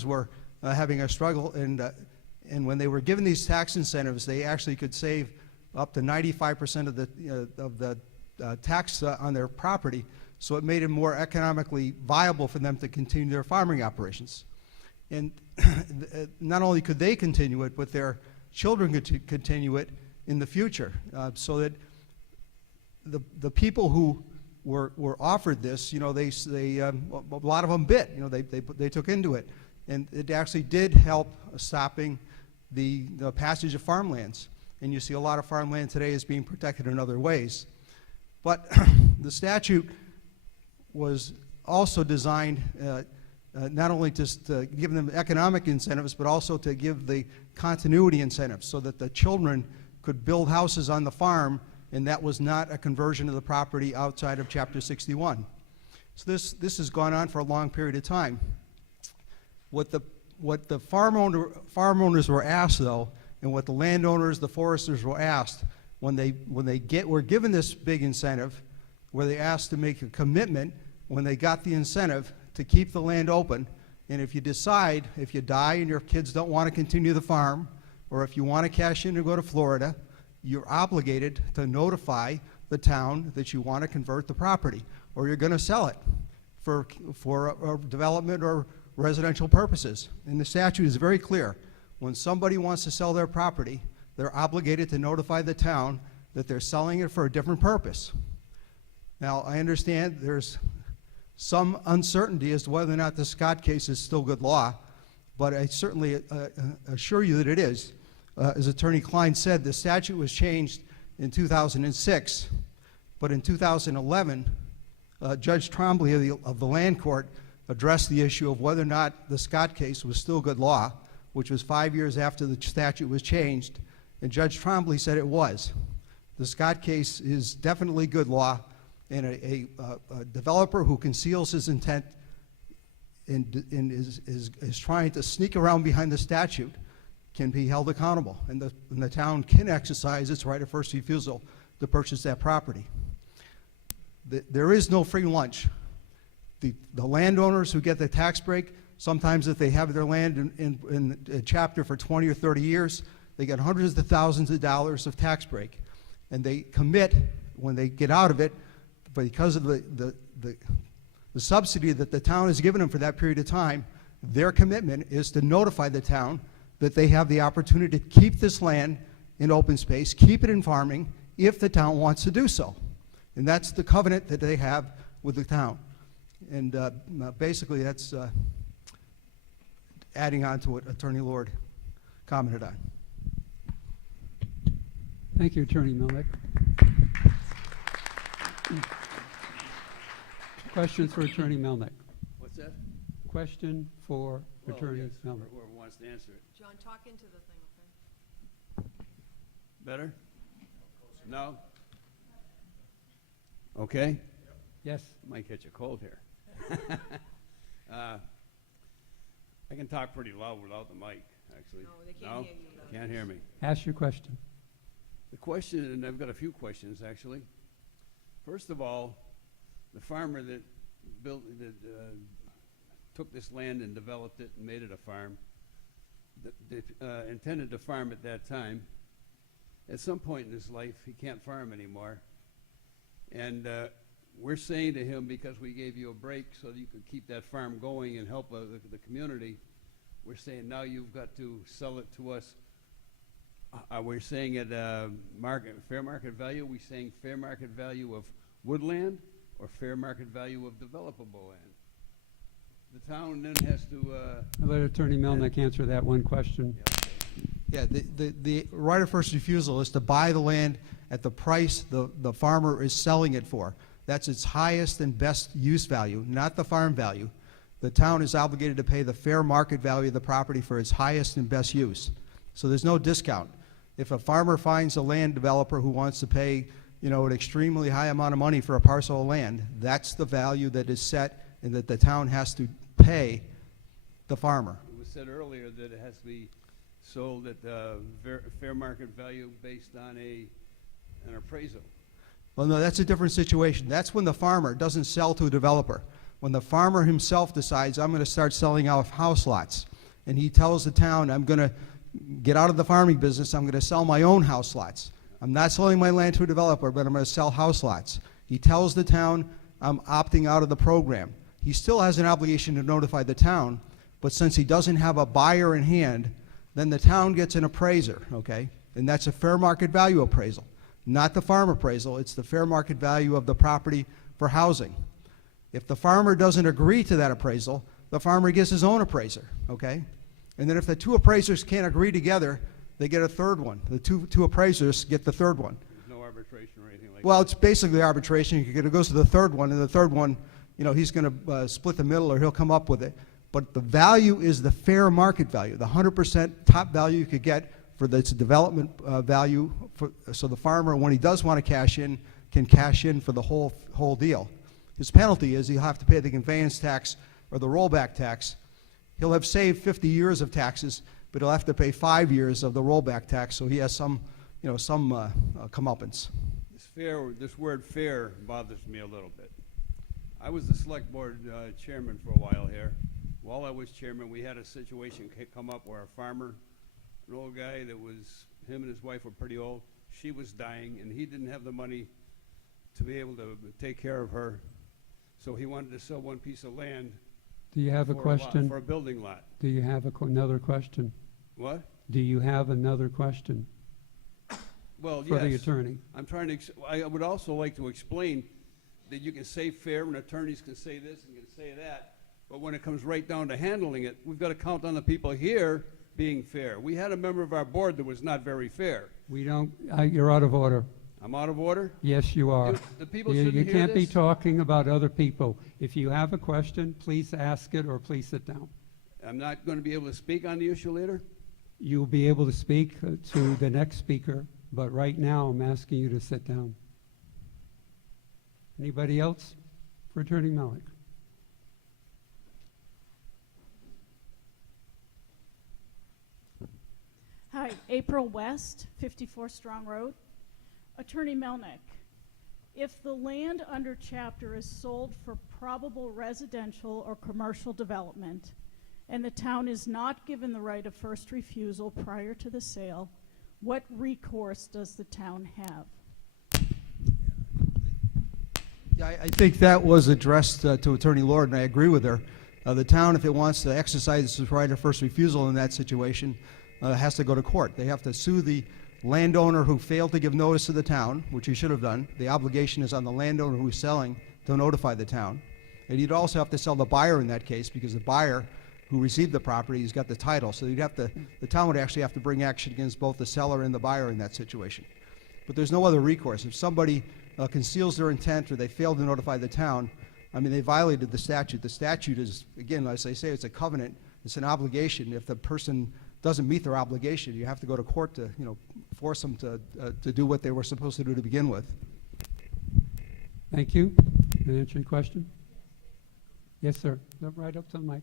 were having a struggle, and when they were given these tax incentives, they actually could save up to 95% of the tax on their property, so it made it more economically viable for them to continue their farming operations. And not only could they continue it, but their children could continue it in the future, so that the people who were offered this, you know, a lot of them bit, you know, they took into it, and it actually did help stopping the passage of farmlands. and you see a lot of farmland today is being protected in other ways. But the statute was also designed not only just to give them economic incentives, but also to give the continuity incentives so that the children could build houses on the farm, and that was not a conversion of the property outside of Chapter 61. So this has gone on for a long period of time. What the farm owners were asked, though, and what the landowners, the foresters were asked, when they were given this big incentive, where they asked to make a commitment when they got the incentive to keep the land open, and if you decide, if you die and your kids don't want to continue the farm, or if you want to cash in and go to Florida, you're obligated to notify the town that you want to convert the property, or you're going to sell it for development or residential purposes. And the statute is very clear. When somebody wants to sell their property, they're obligated to notify the town that they're selling it for a different purpose. Now, I understand there's some uncertainty as to whether or not the Scott case is still good law, but I certainly assure you that it is. As Attorney Klein said, the statute was changed in 2006, but in 2011, Judge Trombley of the Land Court addressed the issue of whether or not the Scott case was still good law, which was 5 years after the statute was changed, and Judge Trombley said it was. The Scott case is definitely good law, and a developer who conceals his intent and is trying to sneak around behind the statute can be held accountable, and the town can exercise its right of first refusal to purchase that property. There is no free lunch. The landowners who get the tax break, sometimes if they have their land in a chapter for 20 or 30 years, they get hundreds of thousands of dollars of tax break. And they commit, when they get out of it, because of the subsidy that the town has given them for that period of time, their commitment is to notify the town that they have the opportunity to keep this land in open space, keep it in farming, if the town wants to do so. And that's the covenant that they have with the town. And basically, that's adding on to what Attorney Lord commented on. Thank you, Attorney Melnick. Questions for Attorney Melnick? What's that? Question for Attorney Yes, Melnick. whoever wants to answer it. John, talk into the thing, okay? Better? No? Okay? Yes. Might catch a cold here. I can talk pretty loud without the mic, actually. No, they can't hear you though. Can't hear me. Ask your question. The question, and I've got a few questions, actually. First of all, the farmer that took this land and developed it and made it a farm, intended to farm at that time. At some point in his life, he can't farm anymore. And we're saying to him, because we gave you a break so that you could keep that farm going and help the community, we're saying now you've got to sell it to us. We're saying at fair market value. We're saying fair market value of woodland or fair market value of developable land. The town then has to. I'll let Attorney Melnick answer that one question. Yeah, the right of first refusal is to buy the land at the price the farmer is selling it for. That's its highest and best use value, not the farm value. The town is obligated to pay the fair market value of the property for its highest and best use. So there's no discount. If a farmer finds a land developer who wants to pay, an extremely high amount of money for a parcel of land, that's the value that is set and that the town has to pay the farmer. It was said earlier that it has to be sold at fair market value based on an appraisal. Well, no, that's a different situation. That's when the farmer doesn't sell to a developer. When the farmer himself decides, I'm going to start selling out house lots, and he tells the town, I'm going to get out of the farming business, I'm going to sell my own house lots. I'm not selling my land to a developer, but I'm going to sell house lots. He tells the town, I'm opting out of the program. He still has an obligation to notify the town, but since he doesn't have a buyer in hand, then the town gets an appraiser, okay? And that's a fair market value appraisal. Not the farm appraisal, it's the fair market value of the property for housing. If the farmer doesn't agree to that appraisal, the farmer gets his own appraiser, okay? And then if the two appraisers can't agree together, they get a third one. The two appraisers get the third one. There's no arbitration or anything like Well, that. it's basically arbitration. It goes to the third one, and the third one, he's going to split the middle, or he'll come up with it. But the value is the fair market value, the 100% top value you could get for this development value. So the farmer, when he does want to cash in, can cash in for the whole deal. His penalty is he'll have to pay the conveyance tax or the rollback tax. He'll have saved 50 years of taxes, but he'll have to pay 5 years of the rollback tax. So he has some comeuppance. This word fair bothers me a little bit. I was the select board chairman for a while here. While I was chairman, we had a situation come up where a farmer, an old guy that was, him and his wife were pretty old, she was dying, and he didn't have the money to be able to take care of her. So he wanted to sell one piece of land. Do you have a question? For a building lot. Do you have another question? What? Do you have another question Well, for the yes. attorney? I'm trying to, I would also like to explain that you can say fair and attorneys can say this and can say that, but when it comes right down to handling it, we've got to count on the people here being fair. We had a member of our board that was not very fair. We don't, you're out of order. I'm out of order? Yes, you are. The people You shouldn't hear can't be this? talking about other people. If you have a question, please ask it or please sit down. I'm not going to be able to speak on the issue later? You'll be able to speak to the next speaker, but right now I'm asking you to sit down. Anybody else for Attorney Malik? Hi, April West, 54 Strong Road. Attorney Melnick, if the land under chapter is sold for probable residential or commercial development, and the town is not given the right of first refusal prior to the sale, what recourse does the town have? Yeah, I think that was addressed to Attorney Lord, and I agree with her. The town, if it wants to exercise its right of first refusal in that situation, has to go to court. They have to sue the landowner who failed to give notice to the town, which he should have done. The obligation is on the landowner who's selling to notify the town. And you'd also have to sell the buyer in that case, because the buyer who received the property has got the title. So the town would actually have to bring action against both the seller and the buyer in that situation. But there's no other recourse. If somebody conceals their intent or they fail to notify the town, I mean, they violated the statute. The statute is, again, as I say, it's a covenant. It's an obligation. If the person doesn't meet their obligation, you have to go to court to, force them to do what they were supposed to do to begin with. Thank you. Can I answer your question? Yes, sir. Right up to the mic.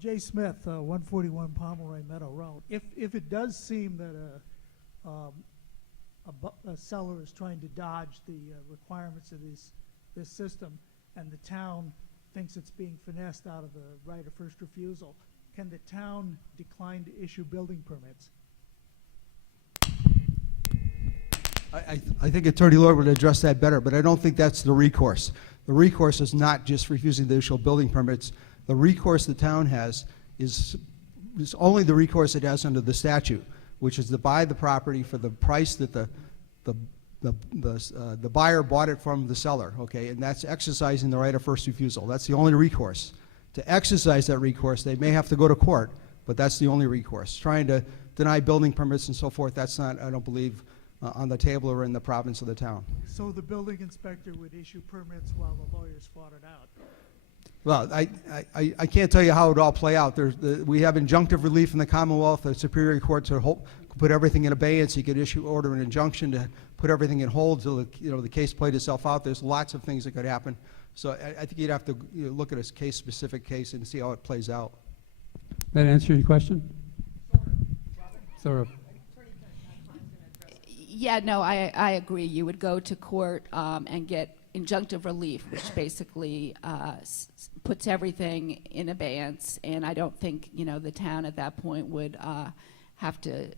Jay Smith, 141 Pomeroy Meadow Road. If it does seem that a seller is trying to dodge the requirements of this system, and the town thinks it's being finessed out of the right of first refusal, can the town decline to issue building permits? I think Attorney Lord would address that better, but I don't think that's the recourse. The recourse is not just refusing to issue building permits. The recourse the town has is only the recourse it has under the statute, which is to buy the property for the price that the buyer bought it from the seller, okay? And that's exercising the right of first refusal. That's the only recourse. To exercise that recourse, they may have to go to court, but that's the only recourse. Trying to deny building permits and so forth, that's not, I don't believe, on the table or in the province of the town. So the building inspector would issue permits while the lawyers fought it out? Well, I can't tell you how it would all play out. We have injunctive relief in the Commonwealth. The Superior Court to put everything in abeyance. He could order an injunction to put everything in hold till the case played itself out. There's lots of things that could happen. So I think you'd have to look at a specific case and see how it plays out. That answer your question? Sort of. Yeah, no, I agree. You would go to court and get injunctive relief, which basically puts everything in abeyance, and I don't think the town at that point would have to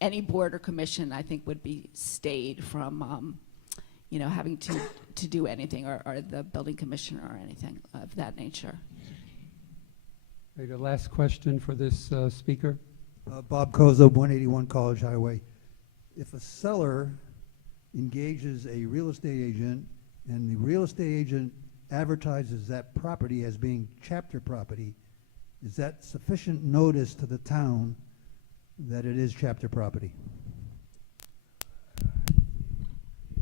any board or commission, I think, would be stayed from having to do anything, or the building commissioner or anything of that nature. Okay, the last question for this speaker. Bob Koza, 181 College Highway. If a seller engages a real estate agent and the real estate agent advertises that property as being chapter property, is that sufficient notice to the town that it is chapter property?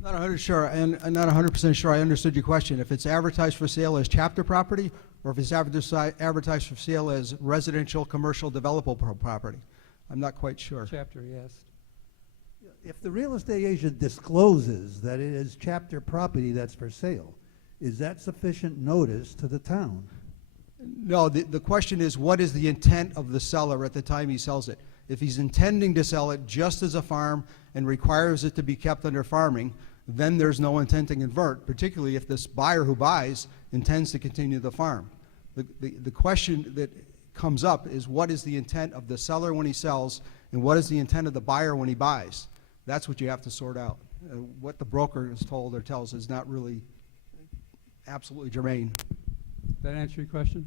Not 100 sure, and I'm not 100% sure I understood your question. If it's advertised for sale as chapter property, or if it's advertised for sale as residential, commercial, developable property. I'm not quite sure. Chapter, yes. If the real estate agent discloses that it is chapter property that's for sale, is that sufficient notice to the town? No, the question is, what is the intent of the seller at the time he sells it? If he's intending to sell it just as a farm and requires it to be kept under farming, then there's no intent to convert, particularly if this buyer who buys intends to continue the farm. The question that comes up is, what is the intent of the seller when he sells, and what is the intent of the buyer when he buys? That's what you have to sort out. What the broker is told or tells is not really absolutely germane. Does that answer your question?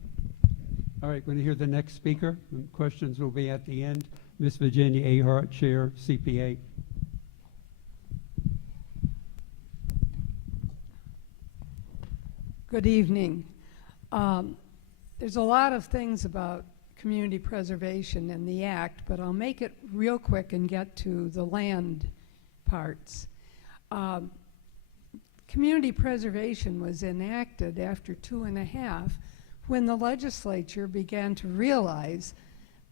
All right, going to hear the next speaker. And questions will be at the end. Miss Virginia A. Hart, Chair, CPA. Good evening. There's a lot of things about community preservation in the Act, but I'll make it real quick and get to the land parts. Community preservation was enacted after 2.5 when the legislature began to realize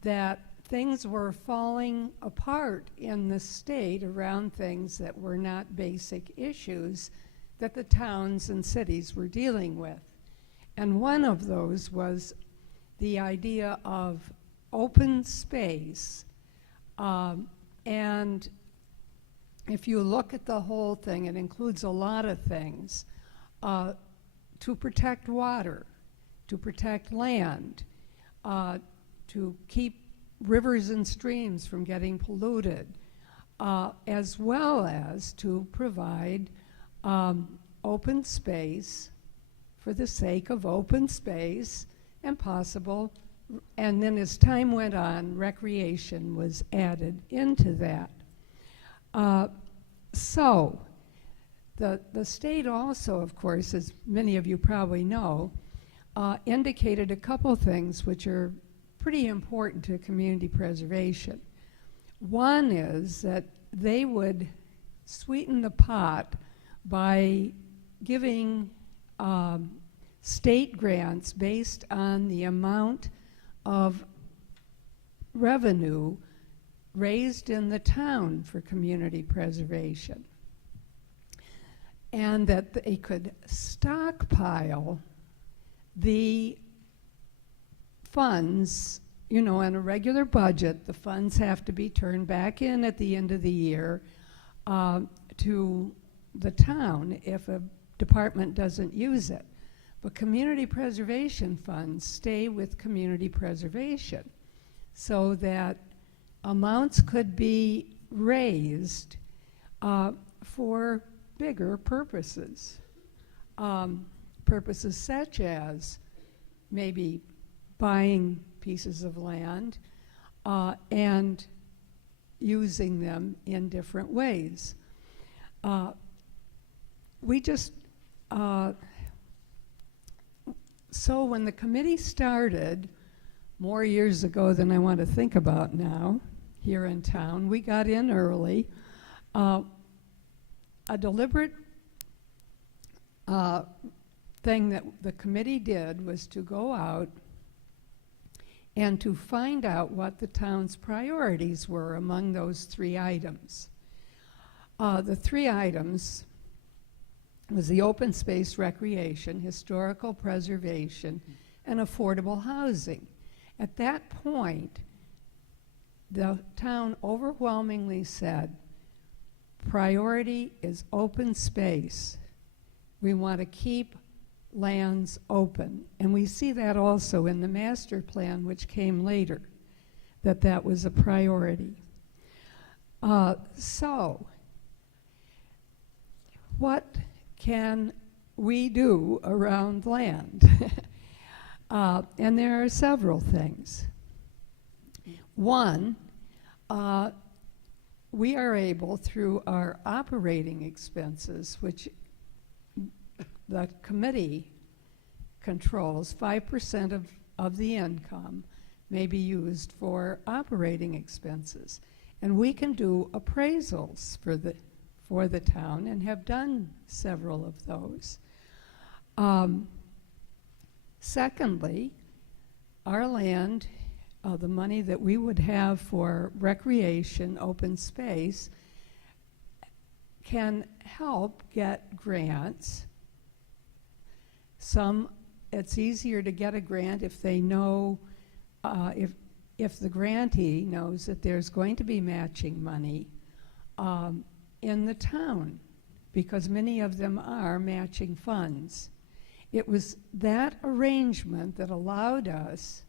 that things were falling apart in the state around things that were not basic issues that the towns and cities were dealing with. And one of those was the idea of open space. And if you look at the whole thing, it includes a lot of things. To protect water, to protect land, to keep rivers and streams from getting polluted, as well as to provide open space for the sake of open space and possible, and then as time went on, recreation was added into that. So the state also, of course, as many of you probably know, indicated a couple things which are pretty important to community preservation. One is that they would sweeten the pot by giving state grants based on the amount of revenue raised in the town for community preservation, and that they could stockpile the funds. You know, in a regular budget, the funds have to be turned back in at the end of the year to the town if a department doesn't use it. But community preservation funds stay with community preservation so that amounts could be raised for bigger purposes. Purposes such as maybe buying pieces of land and using them in different ways. So when the committee started more years ago than I want to think about now here in town, we got in early. A deliberate thing that the committee did was to go out and to find out what the town's priorities were among those 3 items. The 3 items was the open space recreation, historical preservation, and affordable housing. At that point, the town overwhelmingly said, priority is open space. We want to keep lands open. And we see that also in the master plan, which came later, that was a priority. So, what can we do around land? And there are several things. One, we are able, through our operating expenses, which the committee controls, 5% of the income may be used for operating expenses. And we can do appraisals for the town and have done several of those. Secondly, our land, the money that we would have for recreation, open space, can help get grants. It's easier to get a grant if they know, if the grantee knows that there's going to be matching money in the town, because many of them are matching funds. It was that arrangement that allowed us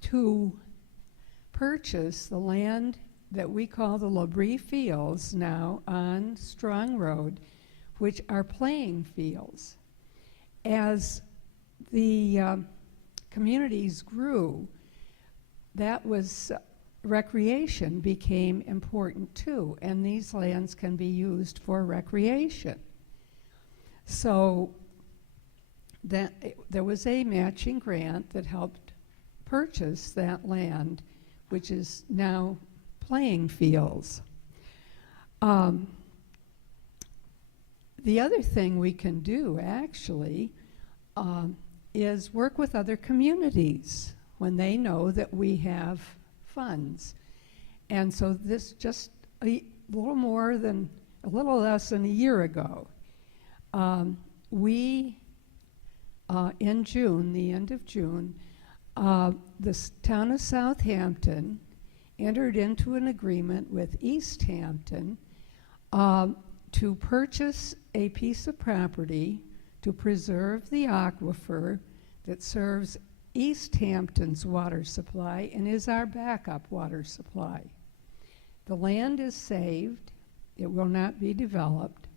to purchase the land that we call the Labrie Fields now on Strong Road, which are playing fields. As the communities grew, that was recreation became important too, and these lands can be used for recreation. So there was a matching grant that helped purchase that land, which is now playing fields. The other thing we can do actually is work with other communities when they know that we have funds. And so this just a little less than a year ago, we in June, the end of June, the town of Southampton entered into an agreement with East Hampton to purchase a piece of property to preserve the aquifer that serves East Hampton's water supply and is our backup water supply. The land is saved. It will not be developed.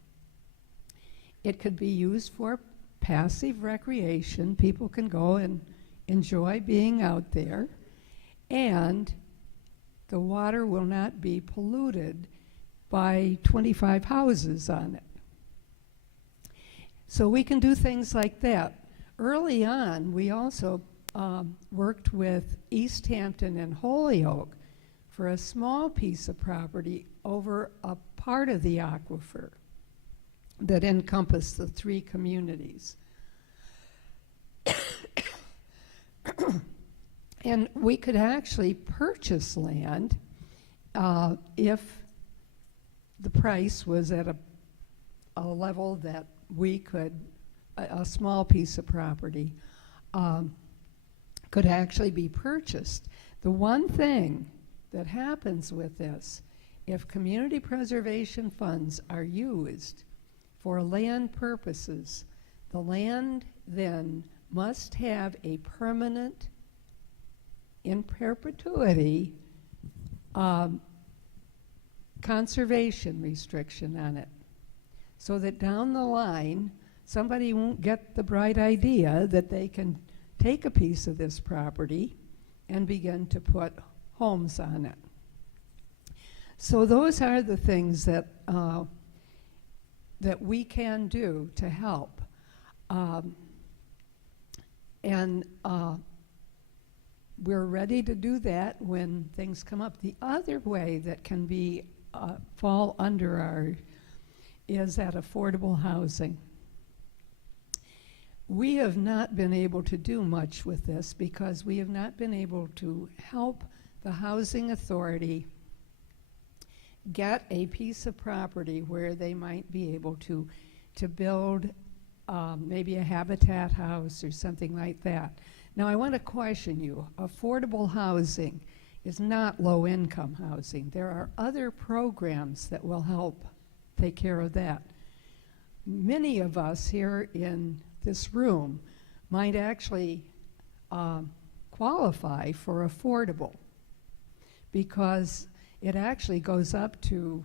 It could be used for passive recreation. People can go and enjoy being out there, and the water will not be polluted by 25 houses on it. So we can do things like that. Early on, we also worked with East Hampton and Holyoke for a small piece of property over a part of the aquifer that encompassed the three communities. And we could actually purchase land if the price was at a level that we could, a small piece of property could actually be purchased. The one thing that happens with this, if community preservation funds are used for land purposes, the land then must have a permanent, in perpetuity, conservation restriction on it, so that down the line, somebody won't get the bright idea that they can take a piece of this property and begin to put homes on it. So those are the things that that we can do to help. We're ready to do that when things come up. The other way that can be fall under our is at affordable housing. We have not been able to do much with this because we have not been able to help the housing authority get a piece of property where they might be able to build maybe a habitat house or something like that. Now I want to question you. Affordable housing is not low-income housing. There are other programs that will help take care of that. Many of us here in this room might actually qualify for affordable because it actually goes up to,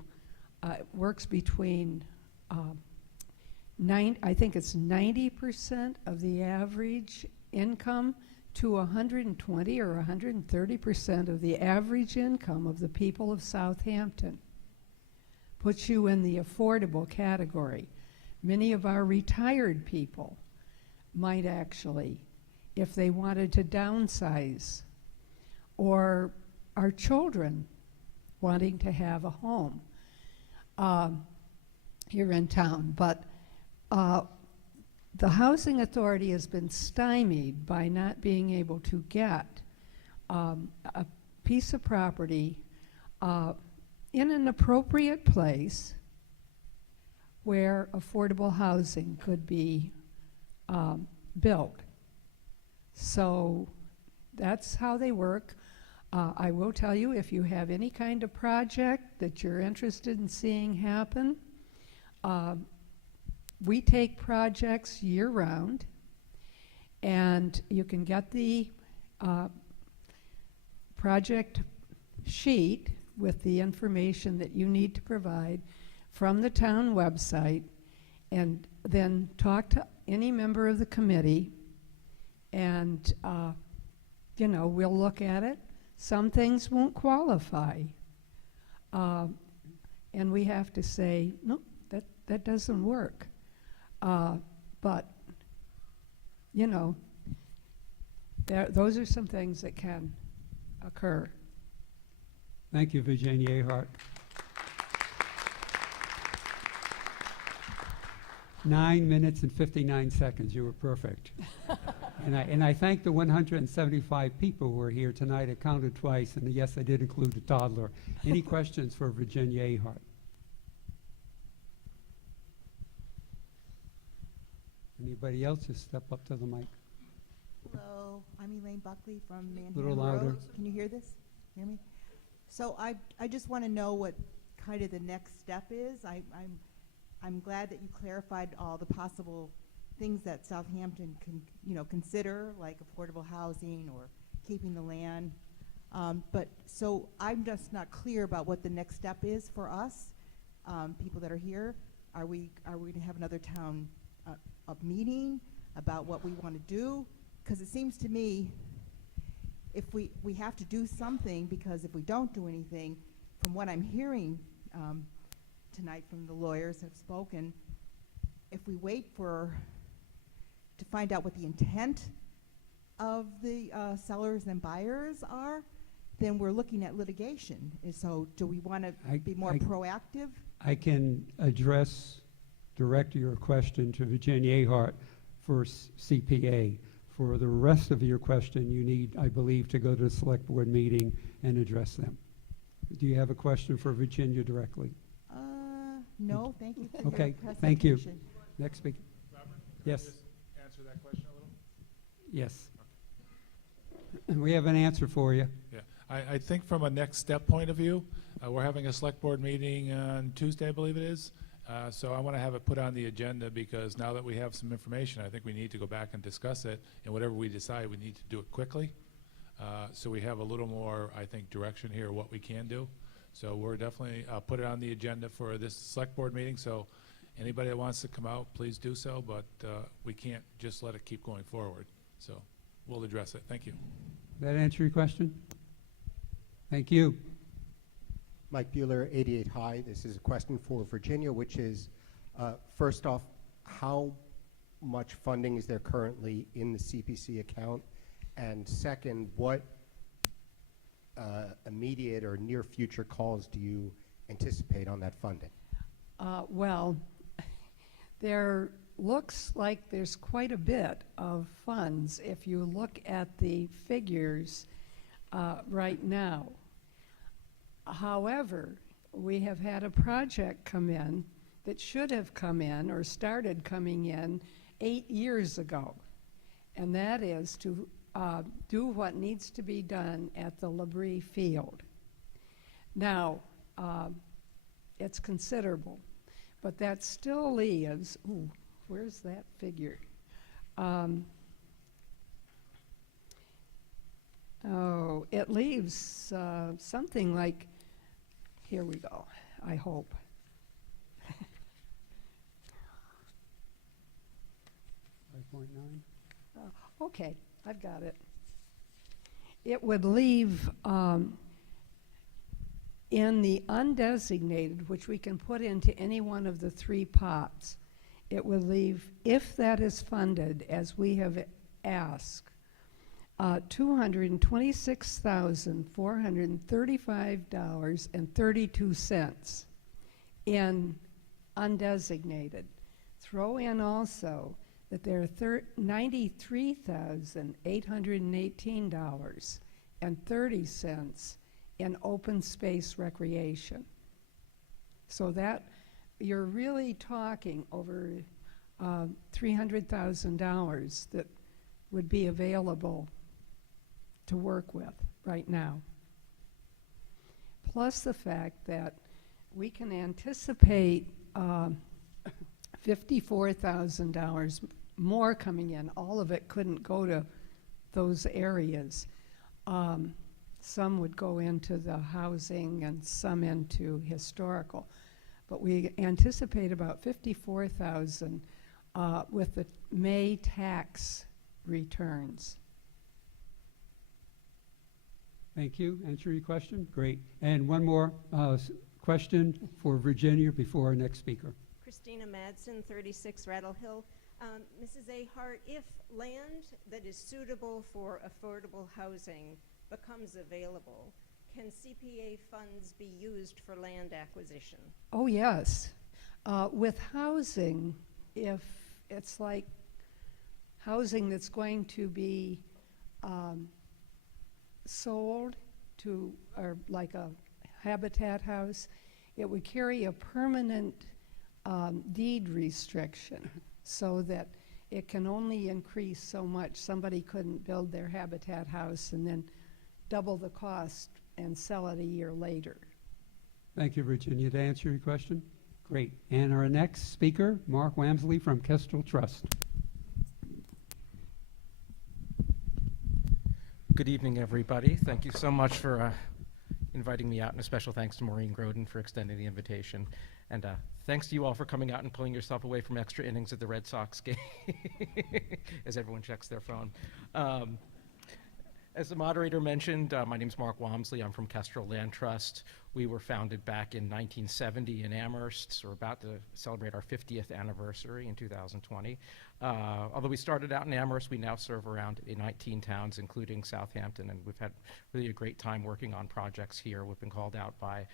works between, I think it's 90% of the average income to 120 or 130% of the average income of the people of Southampton. Puts you in the affordable category. Many of our retired people might actually, if they wanted to downsize, or our children wanting to have a home here in town. But the Housing Authority has been stymied by not being able to get a piece of property in an appropriate place where affordable housing could be built. So that's how they work. I will tell you, if you have any kind of project that you're interested in seeing happen, we take projects year-round, and you can get the project sheet with the information that you need to provide from the town website, and then talk to any member of the committee, and you know, we'll look at it. Some things won't qualify, and we have to say, nope, that doesn't work. But you know, those are some things that can occur. Thank you, Virginia Ahart. 9 minutes and 59 seconds. You were perfect. And I thank the 175 people who were here tonight. I counted twice, and yes, I did include a toddler. Any questions for Virginia Ahart? Anybody else? Just step up to the mic. Hello, I'm Elaine Buckley from Manhattan Little louder. Road. Can you hear this? Hear me? So I just want to know what kind of the next step is. I'm glad that you clarified all the possible things that Southampton can, you know, consider, like affordable housing or keeping the land. But so I'm just not clear about what the next step is for us, people that are here. Are we going to have another town meeting about what we want to do? Because it seems to me if we have to do something, because if we don't do anything, from what I'm hearing tonight from the lawyers have spoken, if we wait to find out what the intent of the sellers and buyers are, then we're looking at litigation. And so do we want to be more proactive? I can direct your question to Virginia Ahart for CPA. For the rest of your question, you need, I believe, to go to the select board meeting and address them. Do you have a question for Virginia directly? No, thank you for Okay, your thank you. presentation. Next speaker. Robert, Yes. just answer that question a little? Yes. And we have an answer for you. Yeah, I think from a next step point of view, we're having a select board meeting on Tuesday, I believe it is. So I want to have it put on the agenda, because now that we have some information, I think we need to go back and discuss it, and whatever we decide, we need to do it quickly. So we have a little more, I think, direction here, what we can do. So we're definitely put it on the agenda for this select board meeting. So anybody that wants to come out, please do so, but we can't just let it keep going forward. So we'll address it. Thank you. That answer your question? Thank you. Mike Bueller, 88 High. This is a question for Virginia, which is, first off, how much funding is there currently in the CPC account? And second, what immediate or near future calls do you anticipate on that funding? Well, there looks like there's quite a bit of funds if you look at the figures right now. However, we have had a project come in that should have come in or started coming in 8 years ago, and that is to do what needs to be done at the Labrie Field. Now, it's considerable, but that still leaves, ooh, where's that figure? Oh, it leaves something like, here we go, I hope. 5.9. Okay, I've got it. It would leave in the undesignated, which we can put into any one of the three pots, it would leave, if that is funded as we have asked, $226,435.32 in undesignated. Throw in also that there are $93,818.30 in open space recreation. So that you're really talking over $300,000 that would be available to work with right now. Plus the fact that we can anticipate $54,000 more coming in. All of it couldn't go to those areas. Some would go into the housing and some into historical. But we anticipate about $54,000 with the May tax returns. Thank you. Answer your question? Great. And one more question for Virginia before our next speaker. Christina Madsen, 36 Rattle Hill. Mrs. Ahart, if land that is suitable for affordable housing becomes available, can CPA funds be used for land acquisition? Oh, yes. With housing, if it's like housing that's going to be sold to, or like a habitat house, it would carry a permanent deed restriction so that it can only increase so much. Somebody couldn't build their habitat house and then double the cost and sell it a year later. Thank you, Virginia. To answer your question? Great. And our next speaker, Mark Wamsley from Kestrel Trust. Good evening, everybody. Thank you so much for inviting me out, and a special thanks to Maureen Groden for extending the invitation. And thanks to you all for coming out and pulling yourself away from extra innings at the Red Sox game as everyone checks their phone. As the moderator mentioned, my name is Mark Wamsley. I'm from Kestrel Land Trust. We were founded back in 1970 in Amherst, so we're about to celebrate our 50th anniversary in 2020. Although we started out in Amherst, we now serve around 19 towns, including Southampton, and we've had really a great time working on projects here. We've been called out by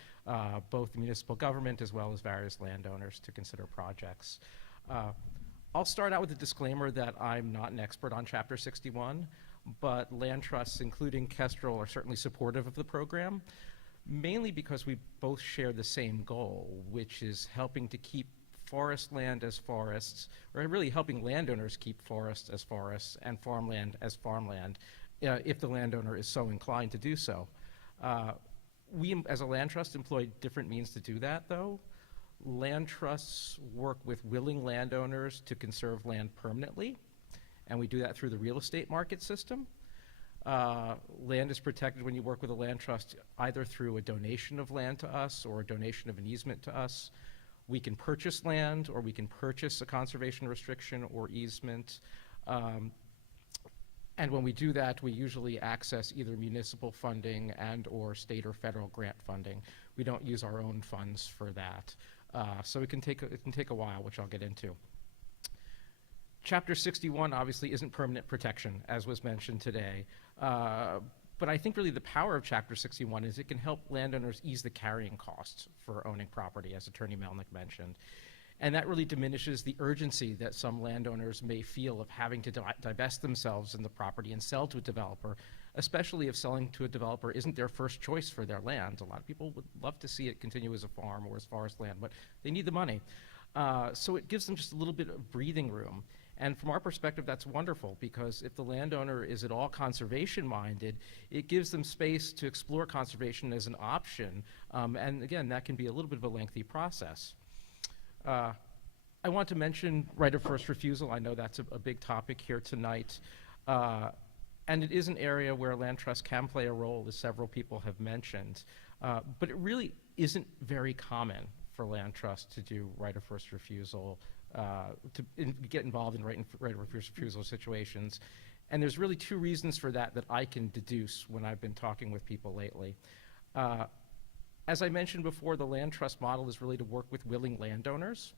both the municipal government as well as various landowners to consider projects. I'll start out with a disclaimer that I'm not an expert on Chapter 61, but land trusts, including Kestrel, are certainly supportive of the program, mainly because we both share the same goal, which is helping to keep forest land as forests, or really helping landowners keep forests as forests and farmland as farmland, if the landowner is so inclined to do so. We, as a land trust, employ different means to do that, though. Land trusts work with willing landowners to conserve land permanently, and we do that through the real estate market system. Land is protected when you work with a land trust, either through a donation of land to us or a donation of an easement to us. We can purchase land, or we can purchase a conservation restriction or easement. And when we do that, we usually access either municipal funding and or state or federal grant funding. We don't use our own funds for that. So it can take a while, which I'll get into. Chapter 61 obviously isn't permanent protection, as was mentioned today. But I think really the power of Chapter 61 is it can help landowners ease the carrying costs for owning property, as Attorney Melnick mentioned. And that really diminishes the urgency that some landowners may feel of having to divest themselves in the property and sell to a developer, especially if selling to a developer isn't their first choice for their land. A lot of people would love to see it continue as a farm or as forest land, but they need the money. So it gives them just a little bit of breathing room. And from our perspective, that's wonderful, because if the landowner is at all conservation-minded, it gives them space to explore conservation as an option. And again, that can be a little bit of a lengthy process. I want to mention right of first refusal. I know that's a big topic here tonight. And it is an area where land trust can play a role, as several people have mentioned. But it really isn't very common for land trust to do right of first refusal, get involved in right of first refusal situations. And there's really two reasons for that I can deduce when I've been talking with people lately. As I mentioned before, the land trust model is really to work with willing landowners.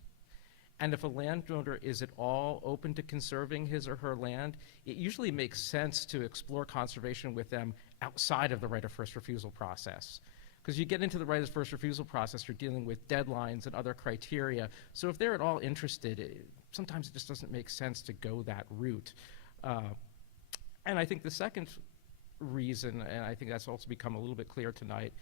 And if a landowner is at all open to conserving his or her land, it usually makes sense to explore conservation with them outside of the right of first refusal process. Because you get into the right of first refusal process, you're dealing with deadlines and other criteria. So if they're at all interested, sometimes it just doesn't make sense to go that route. And I think the second reason, and I think that's also become a little bit clear tonight,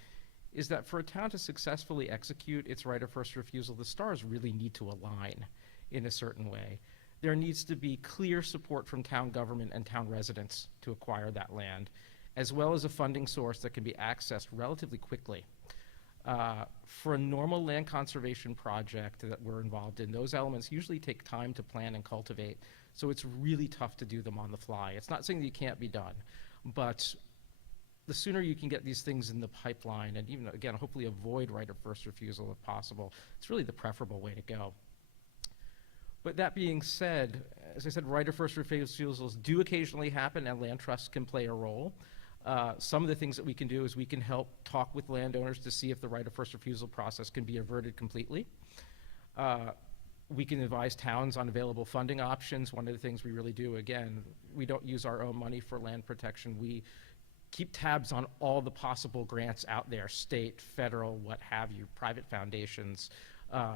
is that for a town to successfully execute its right of first refusal, the stars really need to align in a certain way. There needs to be clear support from town government and town residents to acquire that land, as well as a funding source that can be accessed relatively quickly. For a normal land conservation project that we're involved in, those elements usually take time to plan and cultivate, so it's really tough to do them on the fly. It's not saying that you can't be done, but the sooner you can get these things in the pipeline and even, again, hopefully avoid right of first refusal if possible, it's really the preferable way to go. But that being said, as I said, right of first refusals do occasionally happen and land trusts can play a role. Some of the things that we can do is we can help talk with landowners to see if the right of first refusal process can be averted completely. We can advise towns on available funding options. One of the things we really do, again, we don't use our own money for land protection. We keep tabs on all the possible grants out there, state, federal, what have you, private foundations.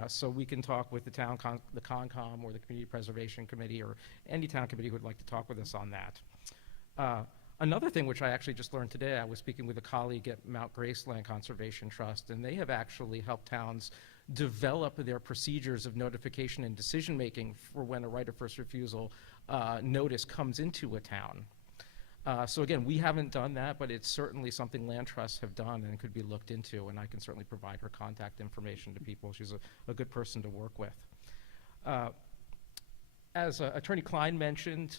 So we can talk with the town, the Concom or the Community Preservation Committee or any town committee who would like to talk with us on that. Another thing which I actually just learned today, I was speaking with a colleague at Mount Grace Land Conservation Trust, and they have actually helped towns develop their procedures of notification and decision-making for when a right of first refusal notice comes into a town. So again, we haven't done that, but it's certainly something land trusts have done and could be looked into, and I can certainly provide her contact information to people. She's a good person to work with. As Attorney Klein mentioned,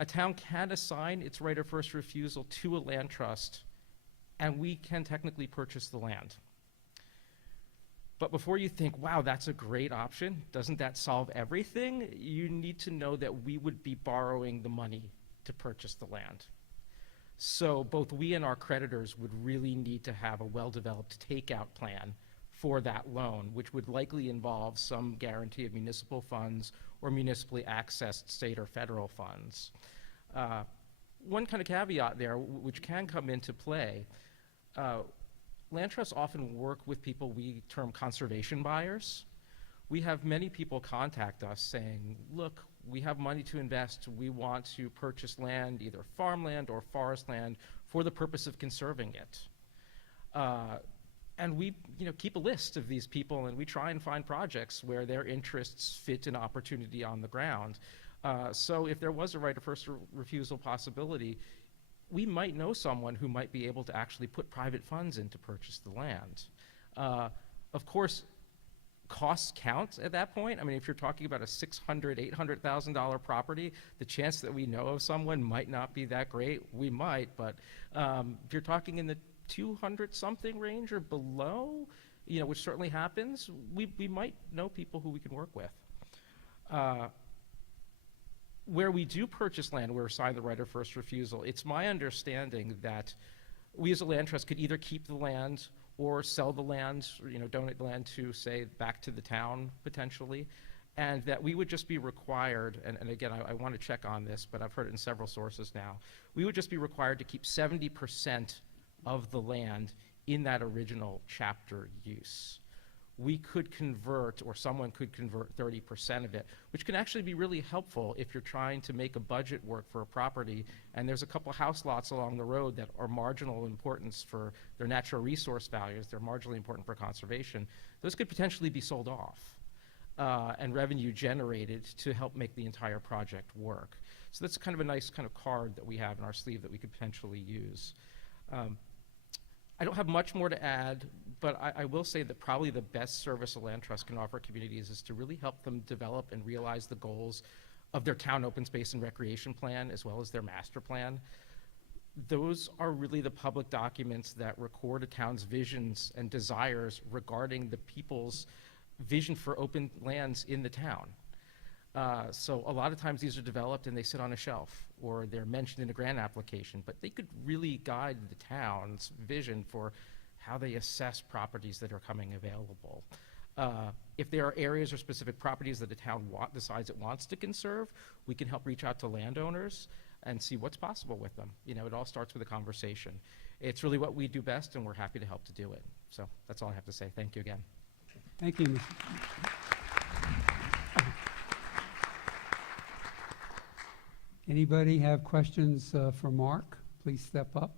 a town can assign its right of first refusal to a land trust, and we can technically purchase the land. But before you think, wow, that's a great option, doesn't that solve everything? You need to know that we would be borrowing the money to purchase the land. So both we and our creditors would really need to have a well-developed takeout plan for that loan, which would likely involve some guarantee of municipal funds or municipally accessed state or federal funds. One kind of caveat there, which can come into play, land trusts often work with people we term conservation buyers. We have many people contact us saying, look, we have money to invest. We want to purchase land, either farmland or forest land, for the purpose of conserving it. And we keep a list of these people, and we try and find projects where their interests fit an opportunity on the ground. So if there was a right of first refusal possibility, we might know someone who might be able to actually put private funds in to purchase the land. Of course, costs count at that point. I mean, if you're talking about a $600,000, $800,000 property, the chance that we know of someone might not be that great. We might, but if you're talking in the 200-something range or below, which certainly happens, we might know people who we can work with. Where we do purchase land, we're assigned the right of first refusal. It's my understanding that we as a land trust could either keep the land or sell the land, donate the land to, say, back to the town potentially, and that we would just be required, and again, I want to check on this, but I've heard it in several sources now, we would just be required to keep 70% of the land in that original chapter use. We could convert, or someone could convert 30% of it, which can actually be really helpful if you're trying to make a budget work for a property, and there's a couple house lots along the road that are marginal importance for their natural resource values, they're marginally important for conservation. Those could potentially be sold off and revenue generated to help make the entire project work. So that's kind of a nice kind of card that we have in our sleeve that we could potentially use. I don't have much more to add, but I will say that probably the best service a land trust can offer communities is to really help them develop and realize the goals of their town open space and recreation plan, as well as their master plan. Those are really the public documents that record a town's visions and desires regarding the people's vision for open lands in the town. So a lot of times these are developed and they sit on a shelf, or they're mentioned in a grant application, but they could really guide the town's vision for how they assess properties that are coming available. If there are areas or specific properties that the town decides it wants to conserve, we can help reach out to landowners and see what's possible with them. You know, it all starts with a conversation. It's really what we do best, and we're happy to help to do it. So that's all I have to say. Thank you again. Thank you, Mr. Anybody have questions for Mark? Please step up.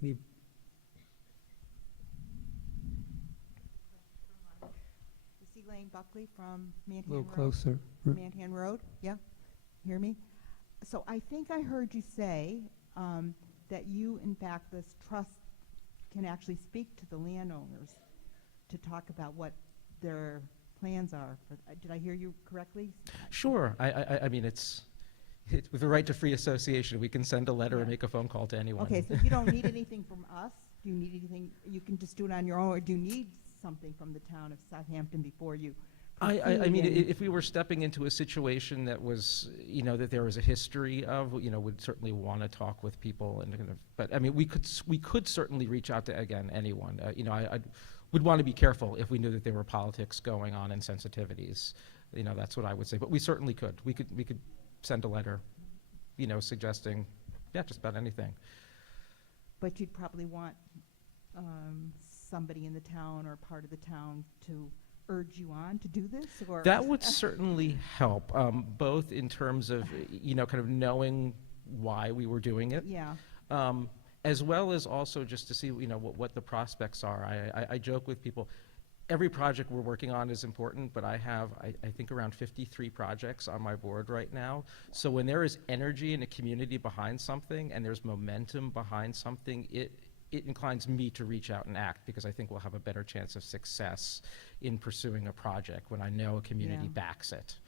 Any Is Elaine Buckley from Mantan a little Road? closer. Mantan Road, yeah? Hear me? So I think I heard you say that you, in fact, this trust can actually speak to the landowners to talk about what their plans are. Did I hear you correctly? Sure. I mean, it's with the right to free association. We can send a letter or make a phone call to anyone. Okay, so you don't need anything from us? Do you need anything? You can just do it on your own, or do you need something from the town of Southampton before you I mean, proceed? if we were stepping into a situation that was, you know, that there was a history of, you know, would certainly want to talk with people and kind of, but I mean, we could certainly reach out to, again, anyone. You know, I would want to be careful if we knew that there were politics going on and sensitivities. You know, that's what I would say. But we certainly could. We could send a letter, you know, suggesting, yeah, just about anything. But you'd probably want somebody in the town or part of the town to urge you on to do this, or That would certainly help, both in terms of, you know, kind of knowing why we were doing it. Yeah. As well as also just to see, you know, what the prospects are. I joke with people, every project we're working on is important, but I have, I think, around 53 projects on my board right now. So when there is energy in a community behind something and there's momentum behind something, it inclines me to reach out and act, because I think we'll have a better chance of success in pursuing a project when I know a community Yeah. backs it.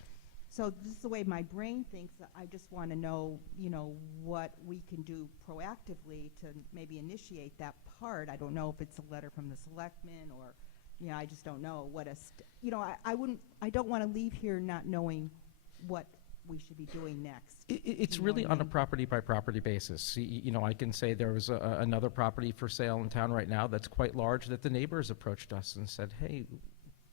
So this is the way my brain thinks. I just want to know, you know, what we can do proactively to maybe initiate that part. I don't know if it's a letter from the selectmen or, you know, I just don't know what you know, I don't want to leave here not knowing what we should be doing next. It's You know really what I on a mean? property by property basis. You know, I can say there was another property for sale in town right now that's quite large that the neighbors approached us and said, hey,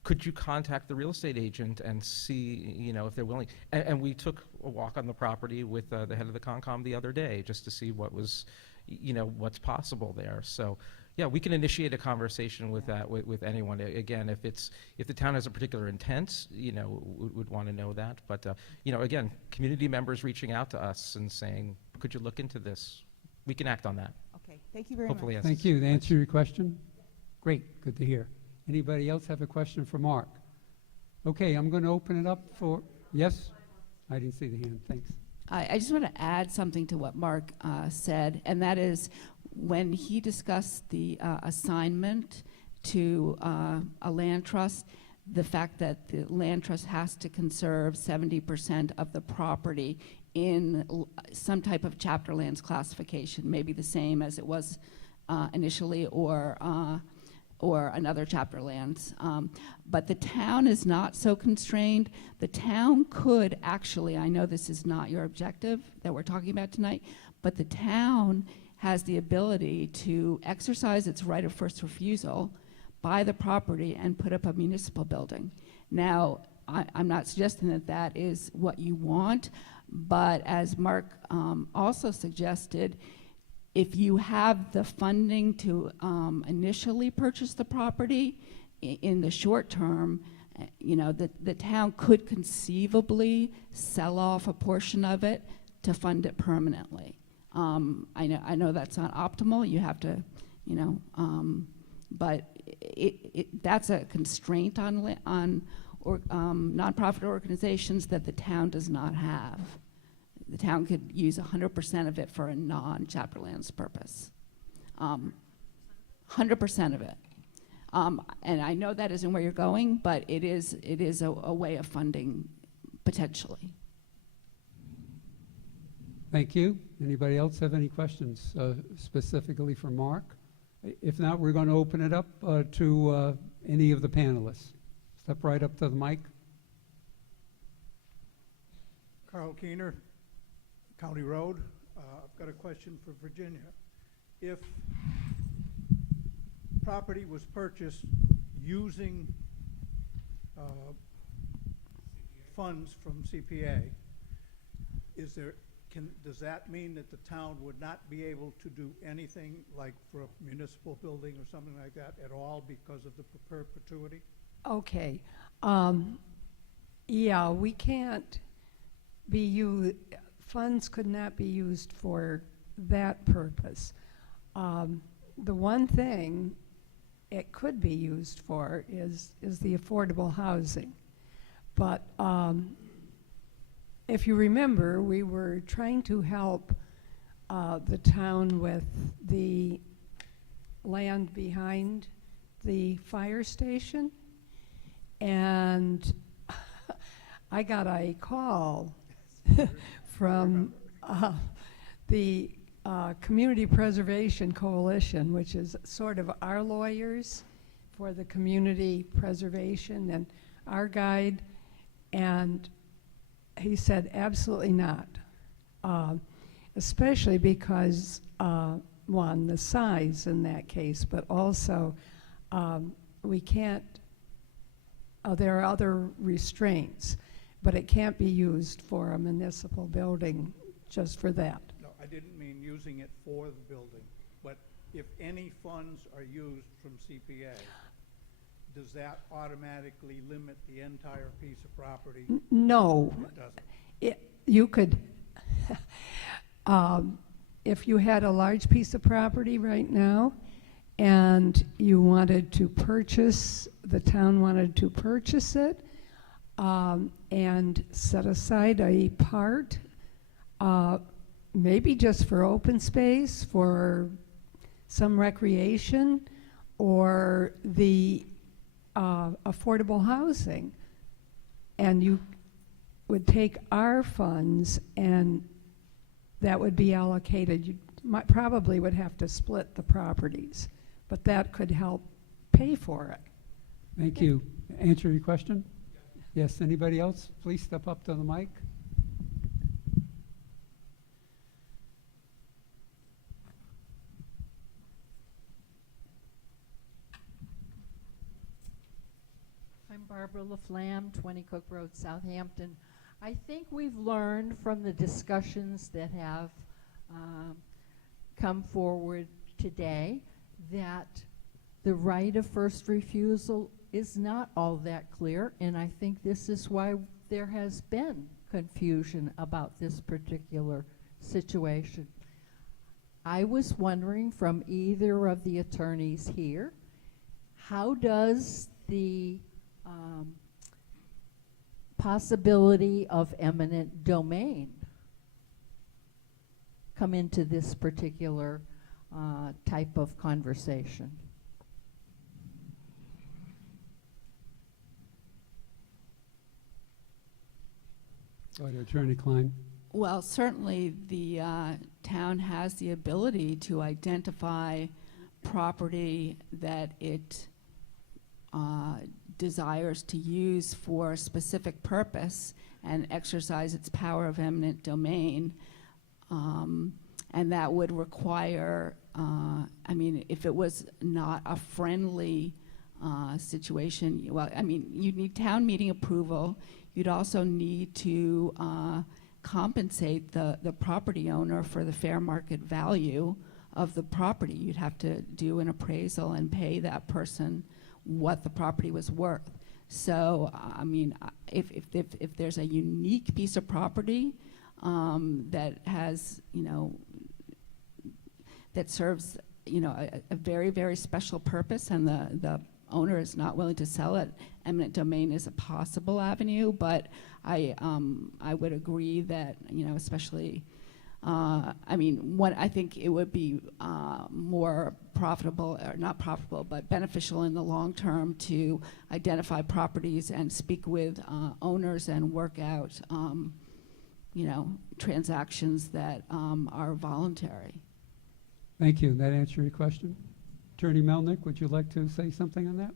could you contact the real estate agent and see, you know, if they're willing? And we took a walk on the property with the head of the Concom the other day just to see what was, you know, what's possible there. So, yeah, we can initiate a conversation with that, with anyone. Again, if the town has a particular intent, you know, would want to know that. But, you know, again, community members reaching out to us and saying, could you look into this? We can act on that. Okay, thank you very Hopefully, much. yes. Thank you. To answer your question? Great, good to hear. Anybody else have a question for Mark? Okay, I'm going to open it up for, yes? I didn't see the hand, thanks. I just want to add something to what Mark said, and that is when he discussed the assignment to a land trust, the fact that the land trust has to conserve 70% of the property in some type of chapter lands classification, maybe the same as it was initially, or another chapter lands. But the town is not so constrained. The town could actually, I know this is not your objective that we're talking about tonight, but the town has the ability to exercise its right of first refusal, buy the property, and put up a municipal building. Now, I'm not suggesting that that is what you want, but as Mark also suggested, if you have the funding to initially purchase the property in the short term, you know, the town could conceivably sell off a portion of it to fund it permanently. I know that's not optimal. You have to, you know, but that's a constraint on nonprofit organizations that the town does not have. The town could use 100% of it for a non-chapter lands purpose. 100% of it. And I know that isn't where you're going, but it is a way of funding potentially. Thank you. Anybody else have any questions specifically for Mark? If not, we're going to open it up to any of the panelists. Step right up to the mic. Carl Keener, County Road. I've got a question for Virginia. If property was purchased using funds from CPA, does that mean that the town would not be able to do anything like for a municipal building or something like that at all because of the perpetuity? Okay. Yeah, we can't funds could not be used for that purpose. The one thing it could be used for is the affordable housing. But if you remember, we were trying to help the town with the land behind the fire station. And I got a call from the Community Preservation Coalition, which is sort of our lawyers for the community preservation and our guide, and he said absolutely not, especially because one, the size in that case, but also we can't, there are other restraints, but it can't be used for a municipal building just for that. No, I didn't mean using it for the building, but if any funds are used from CPA, does that automatically limit the entire piece of property? No. It doesn't. You could, if you had a large piece of property right now and you wanted to purchase, the town wanted to purchase it and set aside a part, maybe just for open space, for some recreation, or the affordable housing, and you would take our funds and that would be allocated. You probably would have to split the properties, but that could help pay for it. Thank you. Answer your question? Yes, anybody else? Please step up to the mic. I'm Barbara LaFlamme, 20 Cook Road, Southampton. I think we've learned from the discussions that have come forward today that the right of first refusal is not all that clear, and I think this is why there has been confusion about this particular situation. I was wondering from either of the attorneys here, how does the possibility of eminent domain come into this particular type of conversation? Go ahead, Attorney Klein. Well, certainly the town has the ability to identify property that it desires to use for a specific purpose and exercise its power of eminent domain. And that would require, I mean, if it was not a friendly situation, well, I mean, you'd need town meeting approval. You'd also need to compensate the property owner for the fair market value of the property. You'd have to do an appraisal and pay that person what the property was worth. So, I mean, if there's a unique piece of property that has, you know, that serves, you know, a very, very special purpose, and the owner is not willing to sell it, eminent domain is a possible avenue. But I would agree that, you know, especially, I mean, I think it would be more profitable, or not profitable, but beneficial in the long term to identify properties and speak with owners and work out, you know, transactions that are voluntary. Thank you. That answer your question? Attorney Melnick, would you like to say something on that?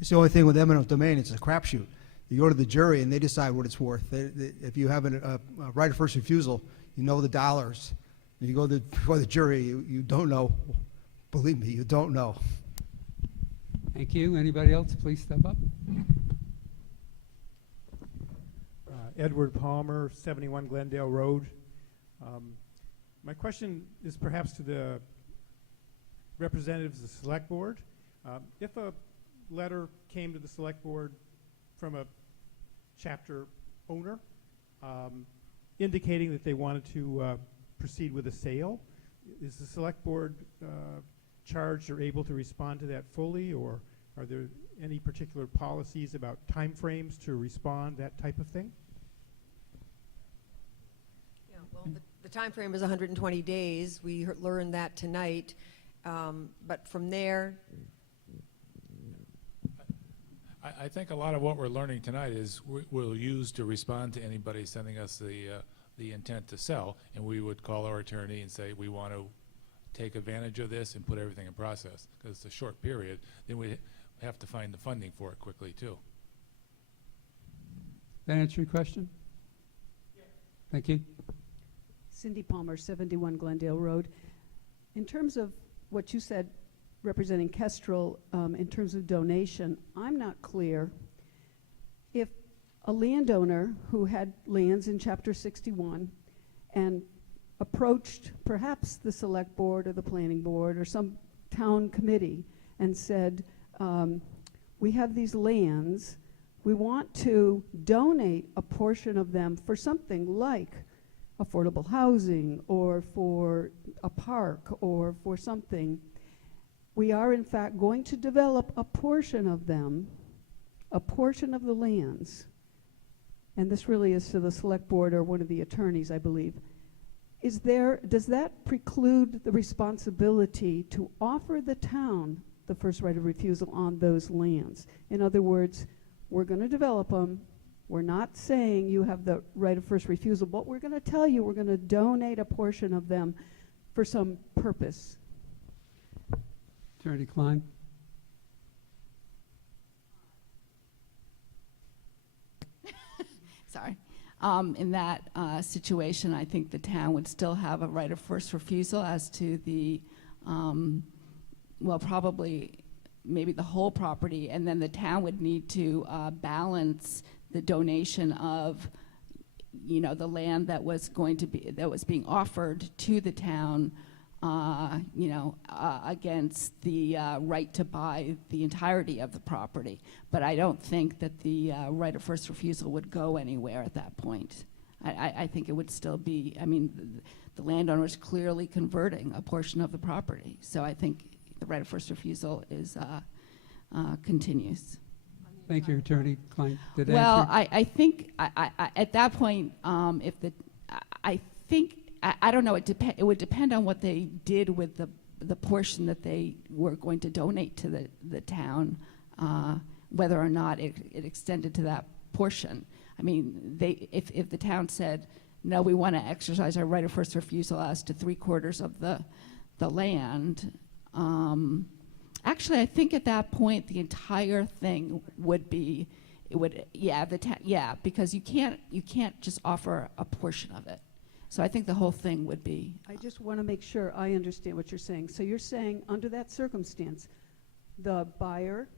It's the only thing with eminent domain, it's a crapshoot. You go to the jury and they decide what it's worth. If you have a right of first refusal, you know the dollars. When you go before the jury, you don't know Believe me, you don't know. Thank you. Anybody else, please step up. Edward Palmer, 71 Glendale Road. My question is perhaps to the representatives of the Select Board. If a letter came to the Select Board from a chapter owner indicating that they wanted to proceed with a sale, is the Select Board charged or able to respond to that fully, or are there any particular policies about timeframes to respond, that type of thing? Yeah, well, the time frame is 120 days. We learned that tonight. But from there, I think a lot of what we're learning tonight is we'll use to respond to anybody sending us the intent to sell, and we would call our attorney and say we want to take advantage of this and put everything in process, because it's a short period. Then we have to find the funding for it quickly too. That answer your question? Yeah. Thank you. Cindy Palmer, 71 Glendale Road. In terms of what you said, representing Kestrel, in terms of donation, I'm not clear if a landowner who had lands in Chapter 61 and approached perhaps the Select Board or the Planning Board or some town committee and said, we have these lands, we want to donate a portion of them for something like affordable housing or for a park or for something. We are in fact going to develop a portion of them, a portion of the lands, and this really is to the Select Board or one of the attorneys, I believe. Does that preclude the responsibility to offer the town the first right of refusal on those lands? In other words, we're going to develop them. We're not saying you have the right of first refusal, but we're going to tell you we're going to donate a portion of them for some purpose. Attorney Klein. Sorry. In that situation, I think the town would still have a right of first refusal as to the, well, probably maybe the whole property, and then the town would need to balance the donation of, you know, the land that was going to be, that was being offered to the town, you know, against the right to buy the entirety of the property. But I don't think that the right of first refusal would go anywhere at that point. I think it would still be, I mean, the landowner is clearly converting a portion of the property. So I think the right of first refusal is continues. Thank you, Attorney Klein. Did that Well, answer? I think at that point, if the, I think, I don't know, it would depend on what they did with the portion that they were going to donate to the town, whether or not it extended to that portion. I mean, if the town said, no, we want to exercise our right of first refusal as to 3/4 of the land, actually, I think at that point the entire thing would be, it would, yeah, yeah, because you can't just offer a portion of it. So I think the whole thing would be. I just want to make sure I understand what you're saying. So you're saying under that circumstance, the buyer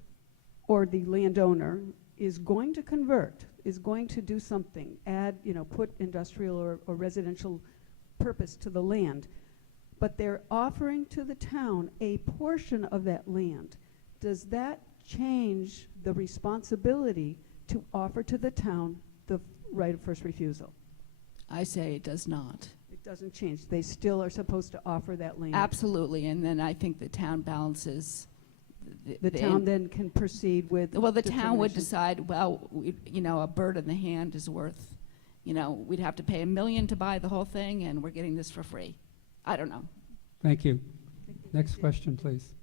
or the landowner is going to convert, is going to do something, add, you know, put industrial or residential purpose to the land, but they're offering to the town a portion of that land. Does that change the responsibility to offer to the town the right of first refusal? I say it does not. It doesn't change. They still are supposed to offer that land. Absolutely, and then I think the town balances. The town then can proceed with. Well, the town would determination. decide, well, you know, a bird in the hand is worth, you know, we'd have to pay $1 million to buy the whole thing, and we're getting this for free. I don't know. Thank you. Next question, please.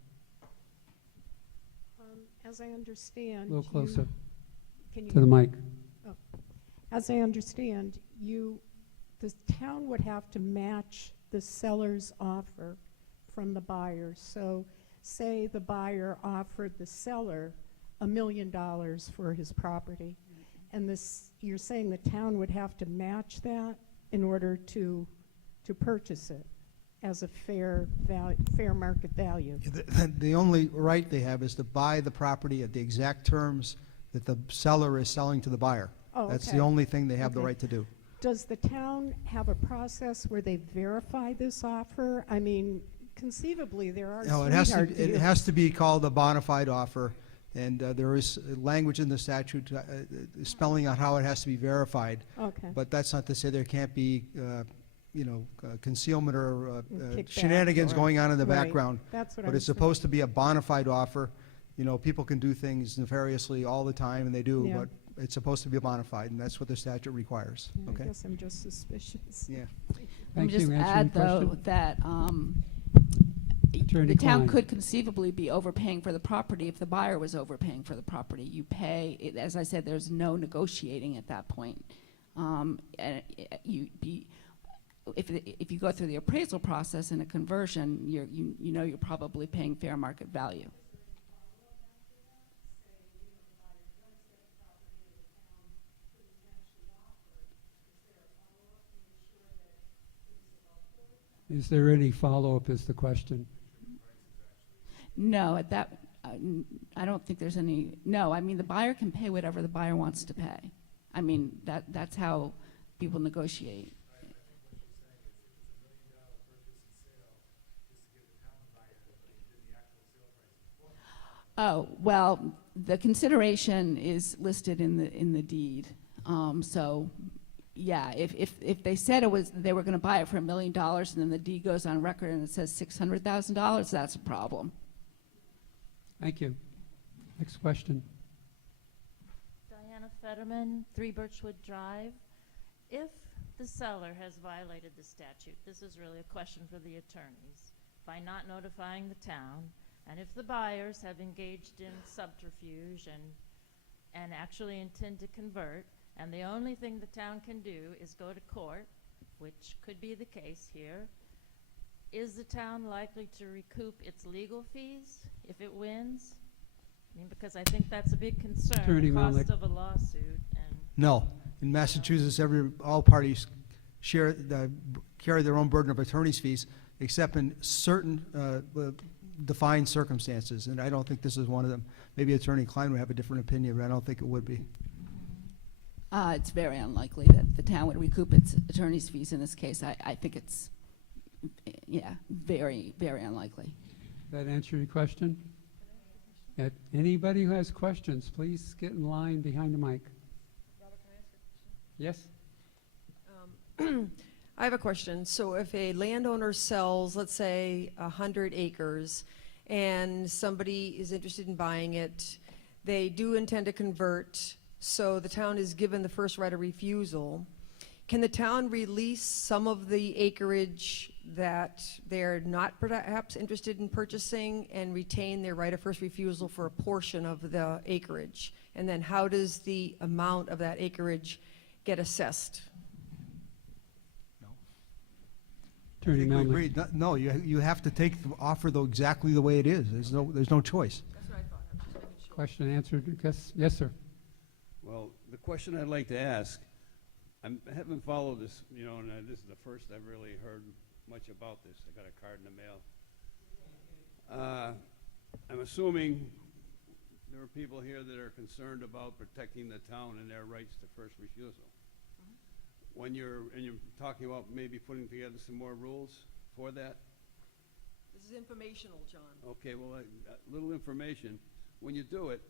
As I understand, A little closer can you, to the mic. Oh. As I understand, the town would have to match the seller's offer from the buyer. So say the buyer offered the seller $1 million for his property, and you're saying the town would have to match that in order to purchase it. as a fair market value. The only right they have is to buy the property at the exact terms that the seller is selling to the buyer. Oh, That's okay. the only thing they have the Okay. right to do. Does the town have a process where they verify this offer? I mean, conceivably, there are No, sweetheart it deals. has to be called a bona fide offer, and there is language in the statute spelling out how it has to be verified. Okay. But that's not to say there can't be, concealment or Kickback shenanigans or- going on in the right. background. That's what I But it's was supposed to be a bona fide offer. You know, people can do things nefariously all the time, and they do, Yeah. but it's supposed to be a bona fide, and that's what the statute requires, Yeah, okay? I guess I'm just suspicious. Yeah. Let me Thank just you. Answer your add, though, question? that Attorney the town Klein. could conceivably be overpaying for the property if the buyer was overpaying for the property. You pay, as I said, there's no negotiating at that point. And if you go through the appraisal process in a conversion, you know you're probably paying fair market value. Is there any follow-up is the question? No, at that, I don't think there's any, no, I mean, the buyer can pay whatever the buyer wants to pay. I mean, that's how people negotiate. Oh, well, the consideration is listed in the deed. So, yeah, if they said they were going to buy it for $1 million and then the deed goes on record and it says $600,000, that's a problem. Thank you. Next question. Diana Fetterman, 3 Birchwood Drive. If the seller has violated the statute, this is really a question for the attorneys, by not notifying the town, and if the buyers have engaged in subterfuge and actually intend to convert, and the only thing the town can do is go to court, which could be the case here, is the town likely to recoup its legal fees if it wins? I mean, because I think that's a big concern, Attorney the cost Melnick. of a lawsuit. And No. In Massachusetts, all parties carry their own burden of attorney's fees, except in certain defined circumstances, and I don't think this is one of them. Maybe Attorney Klein would have a different opinion, but I don't think it would be. It's very unlikely that the town would recoup its attorney's fees in this case. I think it's, yeah, very, very unlikely. That answer your question? Anybody who has questions, please get in line behind the mic. Yes? I have a question. So if a landowner sells, let's say, 100 acres, and somebody is interested in buying it, they do intend to convert, so the town is given the first right of refusal, can the town release some of the acreage that they're not perhaps interested in purchasing and retain their right of first refusal for a portion of the acreage? And then how does the amount of that acreage get assessed? Attorney I think we Melnick. agreed. No, you have to take the offer though exactly the way it is. There's no choice. That's what I thought. I'm just making sure. Question answered, I guess. Yes, sir. Well, the question I'd like to ask, I haven't followed this, and this is the first I've really heard much about this. I got a card in the mail. I'm assuming there are people here that are concerned about protecting the town and their rights to first refusal. When you're talking about maybe putting together some more rules for that? This is informational, John. Okay, well, a little information. When you do it,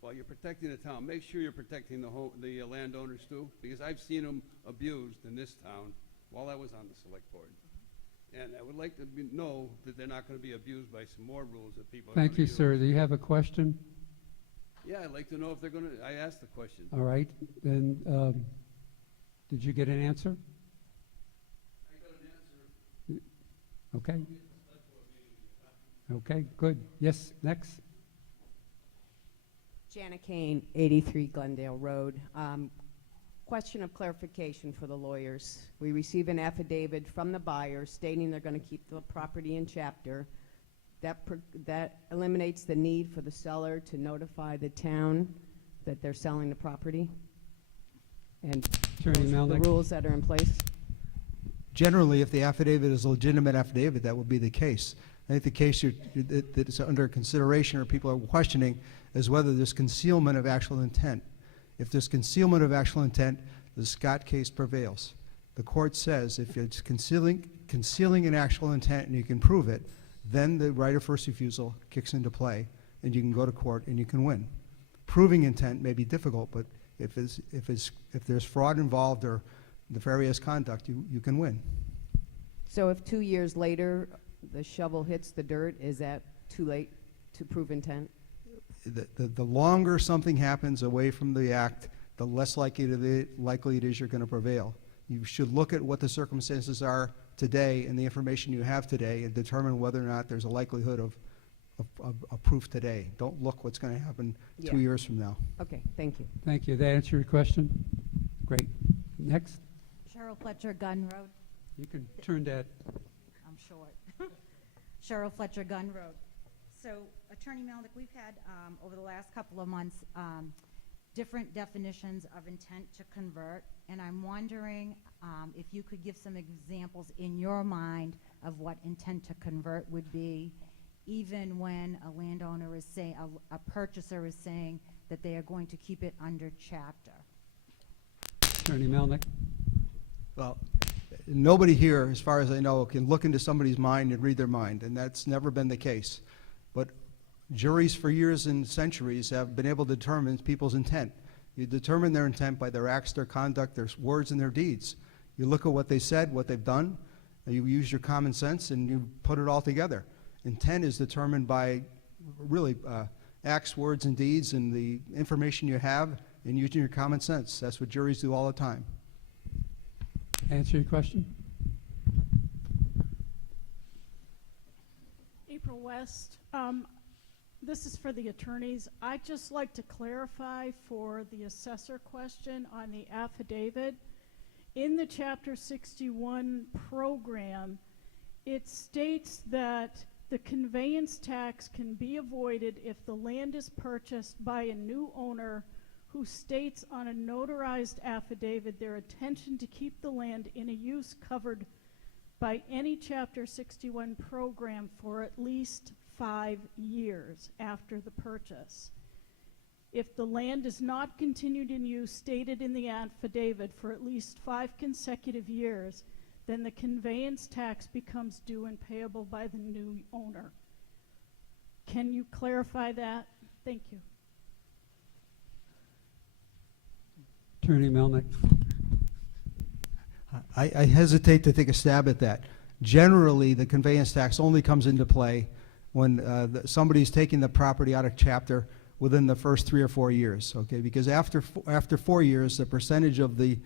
while you're protecting the town, make sure you're protecting the landowners too, because I've seen them abused in this town while I was on the select board. And I would like to know that they're not going to be abused by some more rules that people are Thank gonna you, sir. use. Do you have a question? Yeah, I'd like to know if they're going to, I asked the question. All right. Then, did you get an answer? I got an answer. Okay. Okay, good. Yes, next. Janet Kane, 83 Glendale Road. Question of clarification for the lawyers. We receive an affidavit from the buyer stating they're going to keep the property in chapter. That eliminates the need for the seller to notify the town that they're selling the property? And Attorney those are the Melnick. rules that are in place? Generally, if the affidavit is a legitimate affidavit, that would be the case. I think the case that is under consideration or people are questioning is whether there's concealment of actual intent. If there's concealment of actual intent, the Scott case prevails. The court says if it's concealing an actual intent and you can prove it, then the right of first refusal kicks into play, and you can go to court and you can win. Proving intent may be difficult, but if there's fraud involved or nefarious conduct, you can win. So if 2 years later the shovel hits the dirt, is that too late to prove intent? The longer something happens away from the act, the less likely it is you're going to prevail. You should look at what the circumstances are today and the information you have today and determine whether or not there's a likelihood of proof today. Don't look what's going to happen 2 years from now. Okay, thank you. Thank you. That answer your question? Great. Next. Cheryl Fletcher, Gun Road. You can turn that. I'm short. Cheryl Fletcher, Gun Road. So, Attorney Melnick, we've had, over the last couple of months, different definitions of intent to convert, and I'm wondering if you could give some examples in your mind of what intent to convert would be, even when a landowner is saying, a purchaser is saying that they are going to keep it under chapter. Attorney Melnick. Well, nobody here, as far as I know, can look into somebody's mind and read their mind, and that's never been the case. But juries for years and centuries have been able to determine people's intent. You determine their intent by their acts, their conduct, their words, and their deeds. You look at what they said, what they've done, and you use your common sense, and you put it all together. Intent is determined by really acts, words, and deeds, and the information you have, and using your common sense. That's what juries do all the time. Answer your question. April West. This is for the attorneys. I'd just like to clarify for the assessor question on the affidavit. In the Chapter 61 program, it states that the conveyance tax can be avoided if the land is purchased by a new owner who states on a notarized affidavit their intention to keep the land in a use covered by any Chapter 61 program for at least 5 years after the purchase. If the land is not continued in use stated in the affidavit for at least 5 consecutive years, then the conveyance tax becomes due and payable by the new owner. Can you clarify that? Thank you. Attorney Melnick. I hesitate to take a stab at that. Generally, the conveyance tax only comes into play when somebody's taking the property out of chapter within the first 3 or 4 years, okay? Because after 4 years, the percentage of the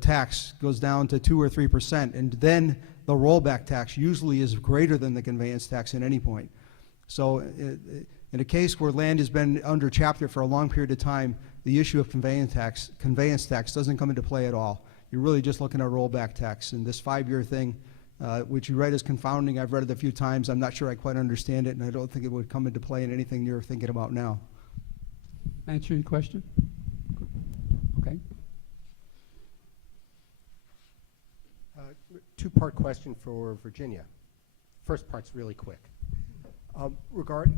tax goes down to 2 or 3%, and then the rollback tax usually is greater than the conveyance tax at any point. So in a case where land has been under chapter for a long period of time, the issue of conveyance tax doesn't come into play at all. You're really just looking at rollback tax. And this 5-year thing, which you write as confounding, I've read it a few times. I'm not sure I quite understand it, and I don't think it would come into play in anything you're thinking about now. Answer your question? Okay. Two-part question for Virginia. First part's really quick.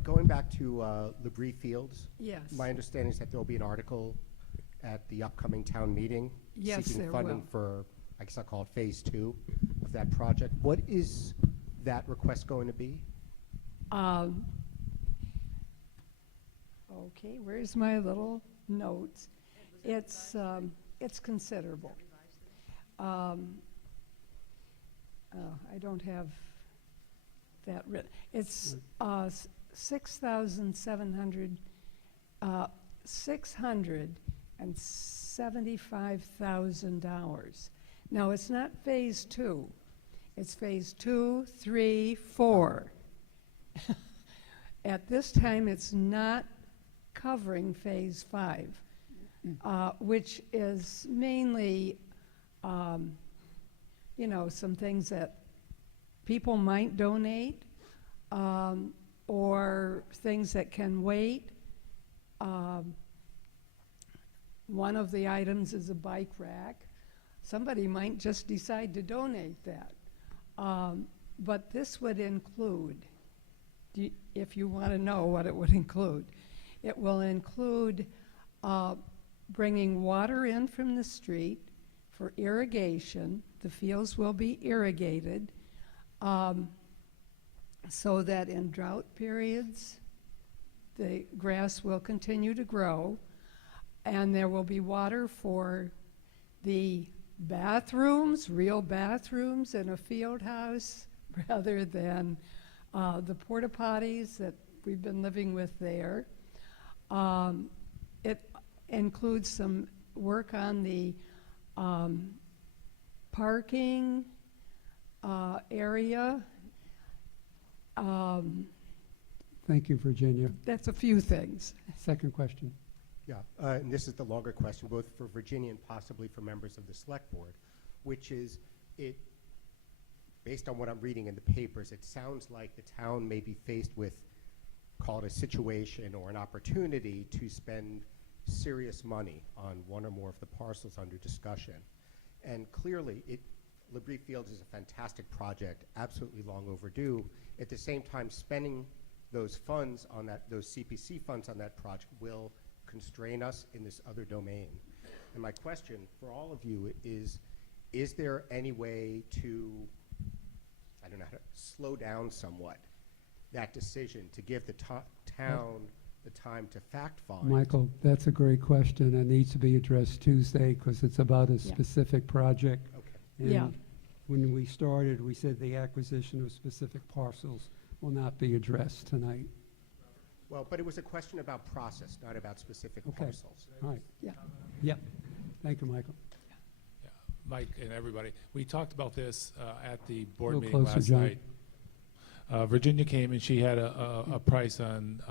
Going back to Labrie Fields, Yes. my understanding is that there will be an article at the upcoming town meeting Yes, seeking there funding will. for, I guess I'll call it phase 2 of that project. What is that request going to be? Okay, where's my little notes? It's considerable. I don't have that written. It's $675,000. Now, it's not phase 2. It's phase 2, 3, 4. At this time, it's not covering phase 5, which is mainly, some things that people might donate, or things that can wait. One of the items is a bike rack. somebody might just decide to donate that. But this would include, if you want to know what it would include, it will include bringing water in from the street for irrigation. The fields will be irrigated so that in drought periods, the grass will continue to grow, and there will be water for the bathrooms, real bathrooms in a field house, rather than the porta potties that we've been living with there. It includes some work on the parking area. Thank you, Virginia. That's a few things. Second question. Yeah, and this is the longer question, both for Virginia and possibly for members of the select board, which is, based on what I'm reading in the papers, it sounds like the town may be faced with, call it a situation or an opportunity to spend serious money on one or more of the parcels under discussion. And clearly, Labrie Fields is a fantastic project, absolutely long overdue. At the same time, spending those funds on that, those CPC funds on that project will constrain us in this other domain. And my question for all of you is there any way to, I don't know how to, slow down somewhat that decision to give the town the time to fact find? Michael, that's a great question and needs to be addressed Tuesday because it's about a specific project. Okay. And Yeah. when we started, we said the acquisition of specific parcels will not be addressed tonight. Well, but it was a question about process, not about specific Okay. parcels. All right. Yeah. Yep. Thank you, Michael. Yeah, Mike and everybody, we talked about this at the board Little meeting closer, last John. night. Virginia came and she had a price on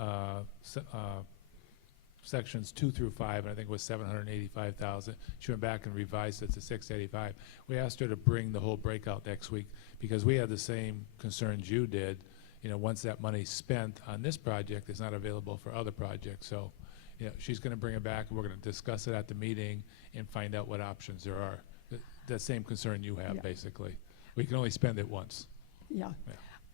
sections 2 through 5, and I think it was $785,000. She went back and revised it to $685,000. We asked her to bring the whole breakout next week because we had the same concerns you did. You know, once that money's spent on this project, it's not available for other projects. So, you know, she's going to bring it back, and we're going to discuss it at the meeting and find out what options there are. That same concern you have, Yeah. basically. We can only spend it once. Yeah.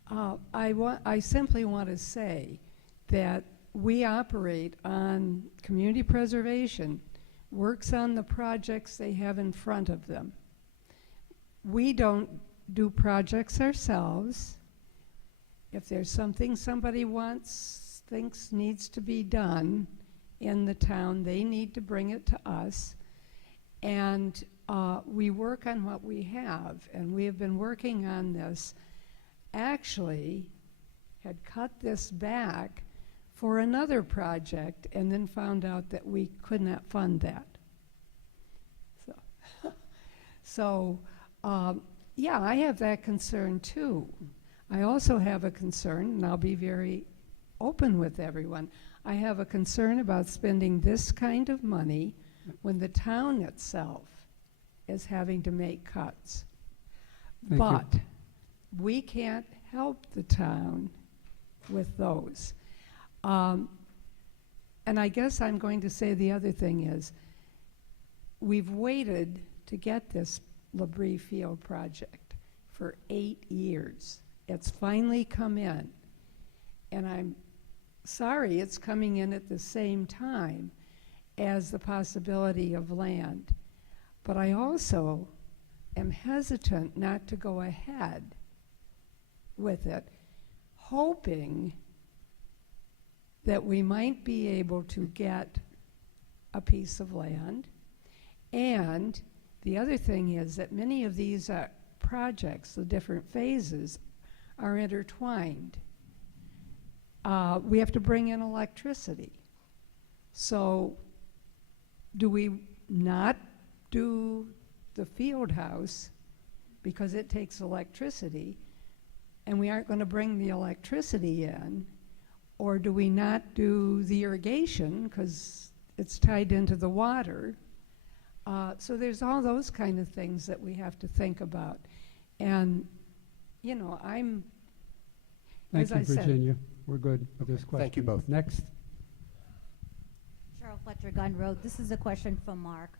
Yeah. I simply want to say that we operate on community preservation, works on the projects they have in front of them. We don't do projects ourselves. If there's something somebody thinks needs to be done in the town, they need to bring it to us. And we work on what we have, and we have been working on this. Actually, had cut this back for another project and then found out that we could not fund that. So, yeah, I have that concern too. I also have a concern, and I'll be very open with everyone. I have a concern about spending this kind of money when the town itself is having to make cuts. Thank you. But we can't help the town with those. And I guess I'm going to say the other thing is, we've waited to get this Labrie Field project for 8 years. It's finally come in, and I'm sorry it's coming in at the same time as the possibility of land. But I also am hesitant not to go ahead with it, hoping that we might be able to get a piece of land. And the other thing is that many of these projects, the different phases, are intertwined. We have to bring in electricity. So do we not do the field house because it takes electricity and we aren't going to bring the electricity in? Or do we not do the irrigation because it's tied into the water? So there's all those kind of things that we have to think about. And, you know, Thank as you, I said, Virginia. We're good with this question. Thank you both. Next. Cheryl Fletcher, Gun Road. This is a question for Mark.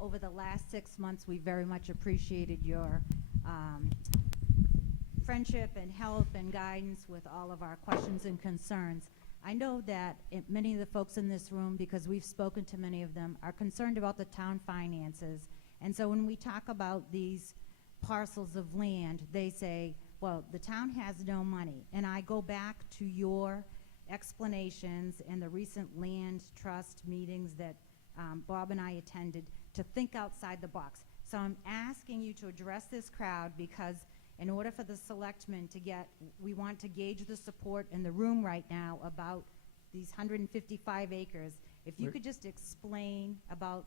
over the last 6 months, we very much appreciated your friendship and help and guidance with all of our questions and concerns. I know that many of the folks in this room, because we've spoken to many of them, are concerned about the town finances. And so when we talk about these parcels of land, they say, well, the town has no money. And I go back to your explanations and the recent land trust meetings that Bob and I attended to think outside the box. So I'm asking you to address this crowd, because in order for the selectmen to get, we want to gauge the support in the room right now about these 155 acres. If you could just explain about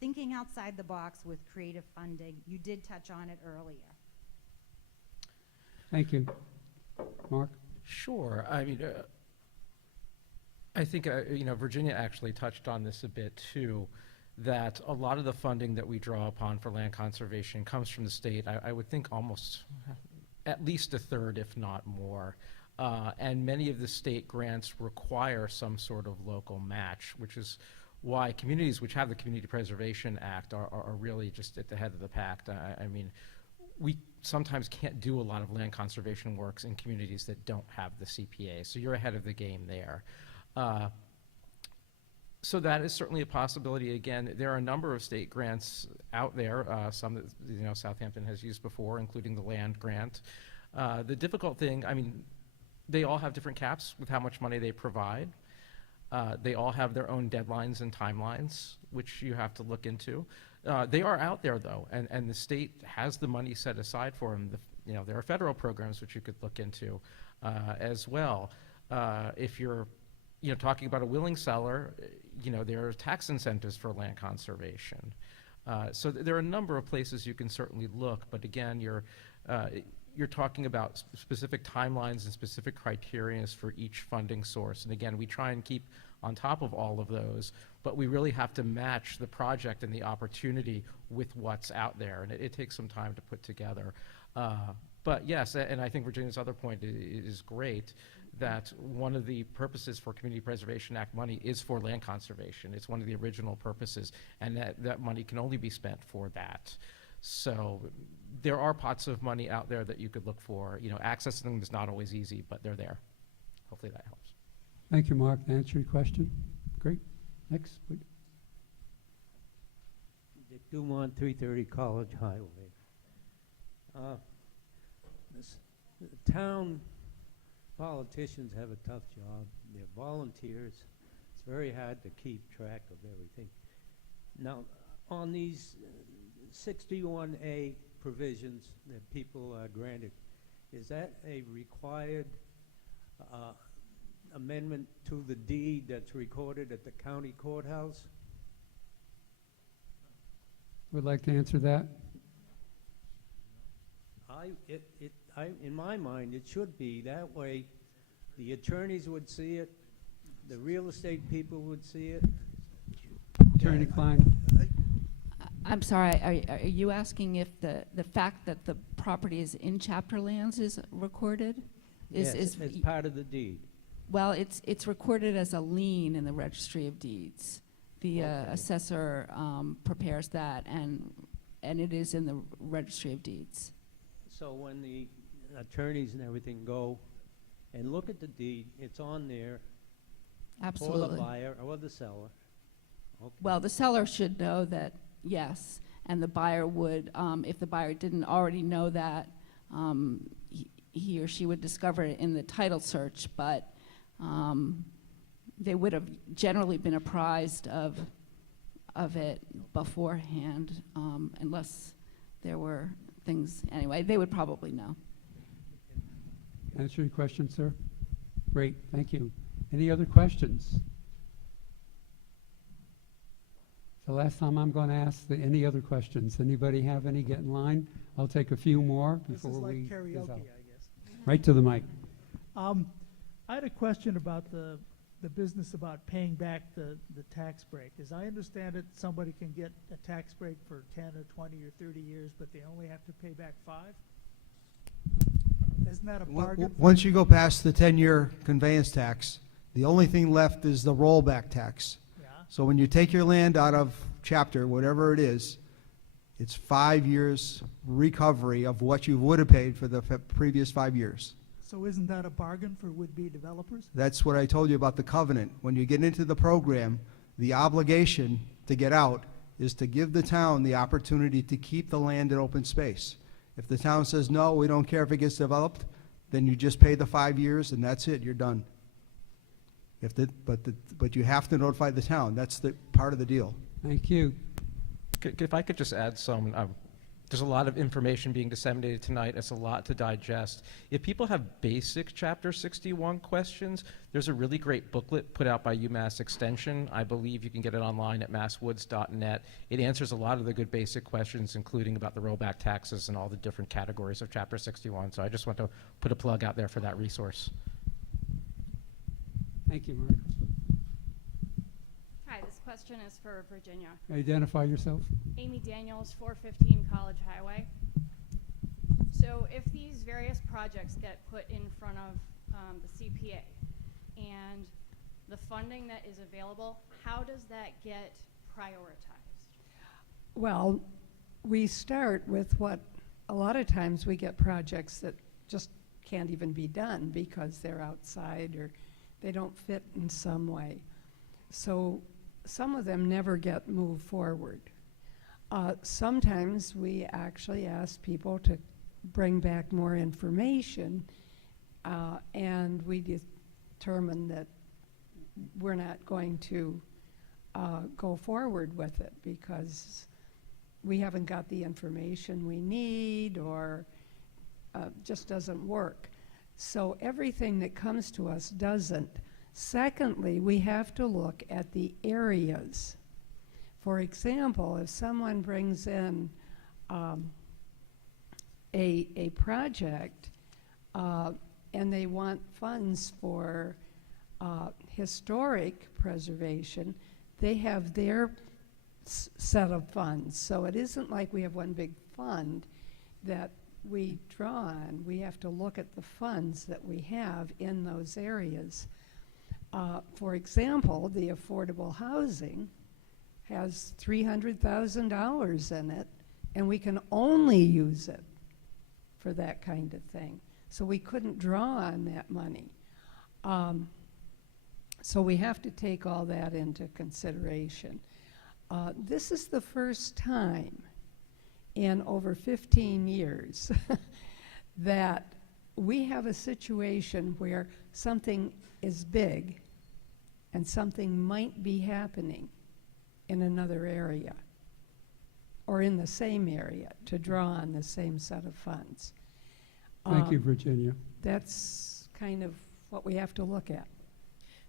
thinking outside the box with creative funding. You did touch on it earlier. Thank you. Mark? Sure. I mean, I think, Virginia actually touched on this a bit too, that a lot of the funding that we draw upon for land conservation comes from the state. I would think almost at least a third, if not more. And many of the state grants require some sort of local match, which is why communities which have the Community Preservation Act are really just at the head of the pack. I mean, we sometimes can't do a lot of land conservation works in communities that don't have the CPA, so you're ahead of the game there. So that is certainly a possibility. Again, there are a number of state grants out there, some that Southampton has used before, including the land grant. The difficult thing, I mean, they all have different caps with how much money they provide. They all have their own deadlines and timelines, which you have to look into. They are out there, though, and the state has the money set aside for them. There are federal programs which you could look into as well. If you're talking about a willing seller, there are tax incentives for land conservation. So there are a number of places you can certainly look, but again, you're talking about specific timelines and specific criteria for each funding source. And again, we try and keep on top of all of those, but we really have to match the project and the opportunity with what's out there, and it takes some time to put together. But yes, and I think Virginia's other point is great, that one of the purposes for Community Preservation Act money is for land conservation. It's one of the original purposes, and that money can only be spent for that. So there are pots of money out there that you could look for. Accessing them is not always easy, but they're there. Hopefully that helps. Thank you, Mark. To answer your question. Great. Next, please. Dick Dumont, 330 College Highway. The town politicians have a tough job. They're volunteers. It's very hard to keep track of everything. Now, on these 61A provisions that people are granted, is that a required amendment to the deed that's recorded at the county courthouse? Would like to answer that? In my mind, it should be. That way, the attorneys would see it, the real estate people would see it. Attorney Klein. I'm sorry, are you asking if the fact that the property is in chapter lands is recorded? Yes, it's part of the deed. Well, it's recorded as a lien in the Registry of Deeds. The assessor prepares that, and it is in the Registry of Deeds. So when the attorneys and everything go and look at the deed, it's on there. Absolutely. For the buyer or the seller. Okay. Well, the seller should know that, yes, and the buyer would, if the buyer didn't already know that, he or she would discover it in the title search, but they would have generally been apprised of it beforehand, unless there were things. Anyway, they would probably know. Answer your question, sir? Great, thank you. Any other questions? The last time I'm going to ask any other questions. Anybody have any? Get in line. I'll take a few more before This is like we karaoke, dissolve. I guess. Right to the mic. I had a question about the business about paying back the tax break. As I understand it, somebody can get a tax break for 10 or 20 or 30 years, but they only have to pay back 5? Isn't that a bargain? Once you go past the 10-year conveyance tax, the only thing left is the rollback tax. Yeah. So when you take your land out of chapter, whatever it is, it's 5 years recovery of what you would have paid for the previous 5 years. So isn't that a bargain for would-be developers? That's what I told you about the covenant. When you get into the program, the obligation to get out is to give the town the opportunity to keep the land in open space. If the town says, no, we don't care if it gets developed, then you just pay the 5 years and that's it, you're done. But you have to notify the town. That's the part of the deal. Thank you. If I could just add some, there's a lot of information being disseminated tonight. It's a lot to digest. If people have basic Chapter 61 questions, there's a really great booklet put out by UMass Extension. I believe you can get it online at masswoods.net. It answers a lot of the good basic questions, including about the rollback taxes and all the different categories of Chapter 61. So I just want to put a plug out there for that resource. Thank you, Mark. Hi, this question is for Virginia. Identify yourself. Amy Daniels, 415 College Highway. So if these various projects get put in front of the CPA and the funding that is available, how does that get prioritized? Well, we start with what a lot of times we get projects that just can't even be done because they're outside or they don't fit in some way. So some of them never get moved forward. Sometimes we actually ask people to bring back more information and we determine that we're not going to go forward with it because we haven't got the information we need or just doesn't work. So everything that comes to us doesn't. Secondly, we have to look at the areas. For example, if someone brings in a project and they want funds for historic preservation, they have their set of funds. So it isn't like we have one big fund that we draw on. We have to look at the funds that we have in those areas. For example, the affordable housing has $300,000 in it, and we can only use it for that kind of thing. So we couldn't draw on that money. So we have to take all that into consideration. This is the first time in over 15 years that we have a situation where something is big and something might be happening in another area or in the same area to draw on the same set of funds. Thank you, Virginia. That's kind of what we have to look at.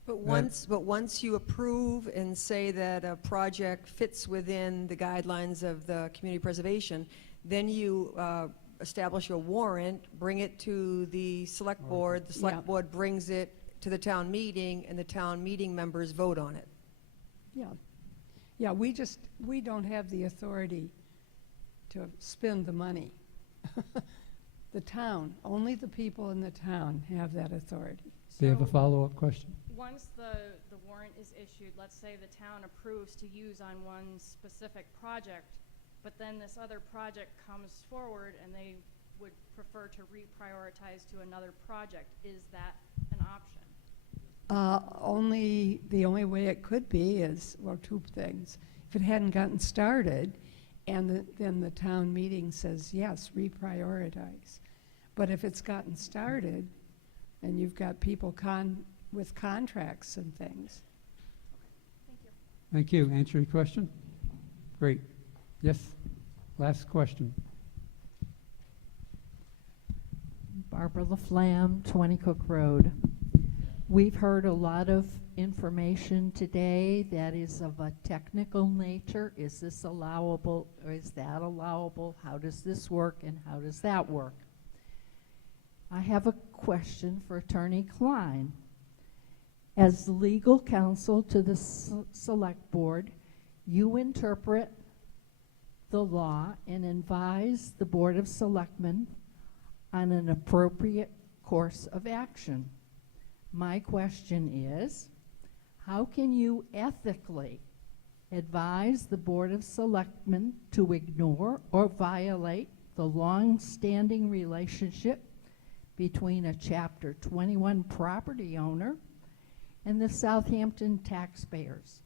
But once you approve and say that a project fits within the guidelines of the community preservation, then you establish a warrant, bring it to the select board, the select board brings it to the town meeting, and the town meeting members vote on it. Yeah. Yeah, we don't have the authority to spend the money. The town, only the people in the town have that authority. Do you have a follow-up question? Once the warrant is issued, let's say the town approves to use on one specific project, but then this other project comes forward and they would prefer to reprioritize to another project. Is that an option? The only way it could be is, well, two things. If it hadn't gotten started, and then the town meeting says, yes, reprioritize. But if it's gotten started, and you've got people with contracts and things. Thank you. Answer your question? Great. Yes? Last question. Barbara LaFlamme, 20 Cook Road. We've heard a lot of information today that is of a technical nature. Is this allowable or is that allowable? How does this work and how does that work? I have a question for Attorney Klein. As legal counsel to the select board, you interpret the law and advise the Board of Selectmen on an appropriate course of action. My question is, how can you ethically advise the Board of Selectmen to ignore or violate the long-standing relationship between a Chapter 21 property owner and the Southampton taxpayers.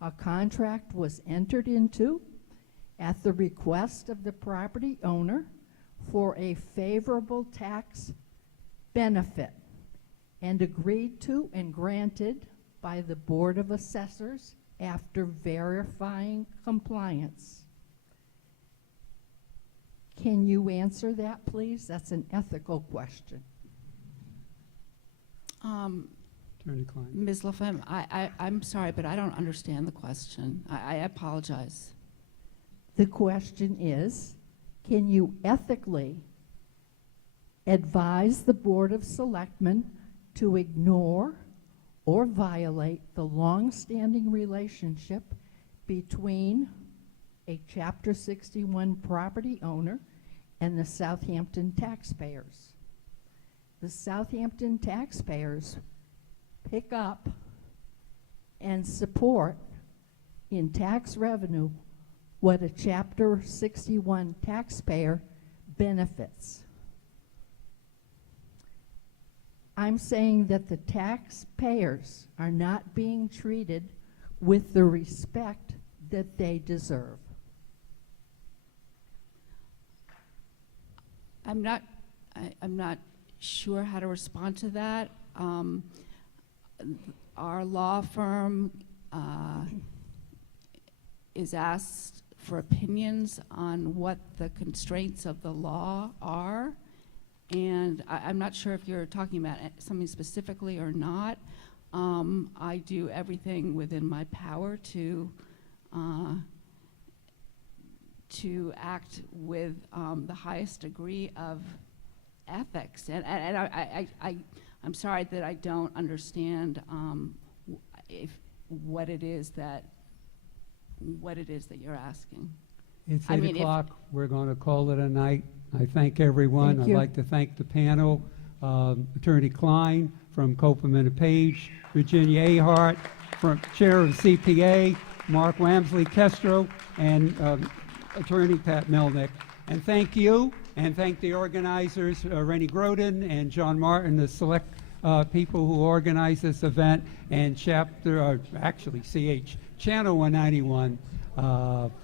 A contract was entered into at the request of the property owner for a favorable tax benefit and agreed to and granted by the Board of Assessors after verifying compliance. Can you answer that, please? That's an ethical question. Attorney Klein. Ms. LaFemme, I'm sorry, but I don't understand the question. I apologize. The question is, can you ethically advise the Board of Selectmen to ignore or violate the long-standing relationship between a Chapter 61 property owner and the Southampton taxpayers? The Southampton taxpayers pick up and support in tax revenue what a Chapter 61 taxpayer benefits. I'm saying that the taxpayers are not being treated with the respect that they deserve. I'm not sure how to respond to that. Our law firm is asked for opinions on what the constraints of the law are, and I'm not sure if you're talking about something specifically or not. I do everything within my power to act with the highest degree of ethics, and I'm sorry that I don't understand what it is that you're asking. It's I 8 mean, o'clock. We're going to call it a night. I thank everyone. Thank I'd you. like to thank the panel, Attorney Klein from Copeland and Page, Virginia Ahart, from Chair of CPA, Mark Wamsley Kestro, and Attorney Pat Melnick. And thank you, and thank the organizers, Rennie Groden and John Martin, the select people who organized this event, and Channel 191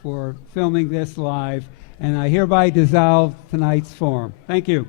for filming this live. And I hereby dissolve tonight's forum. Thank you.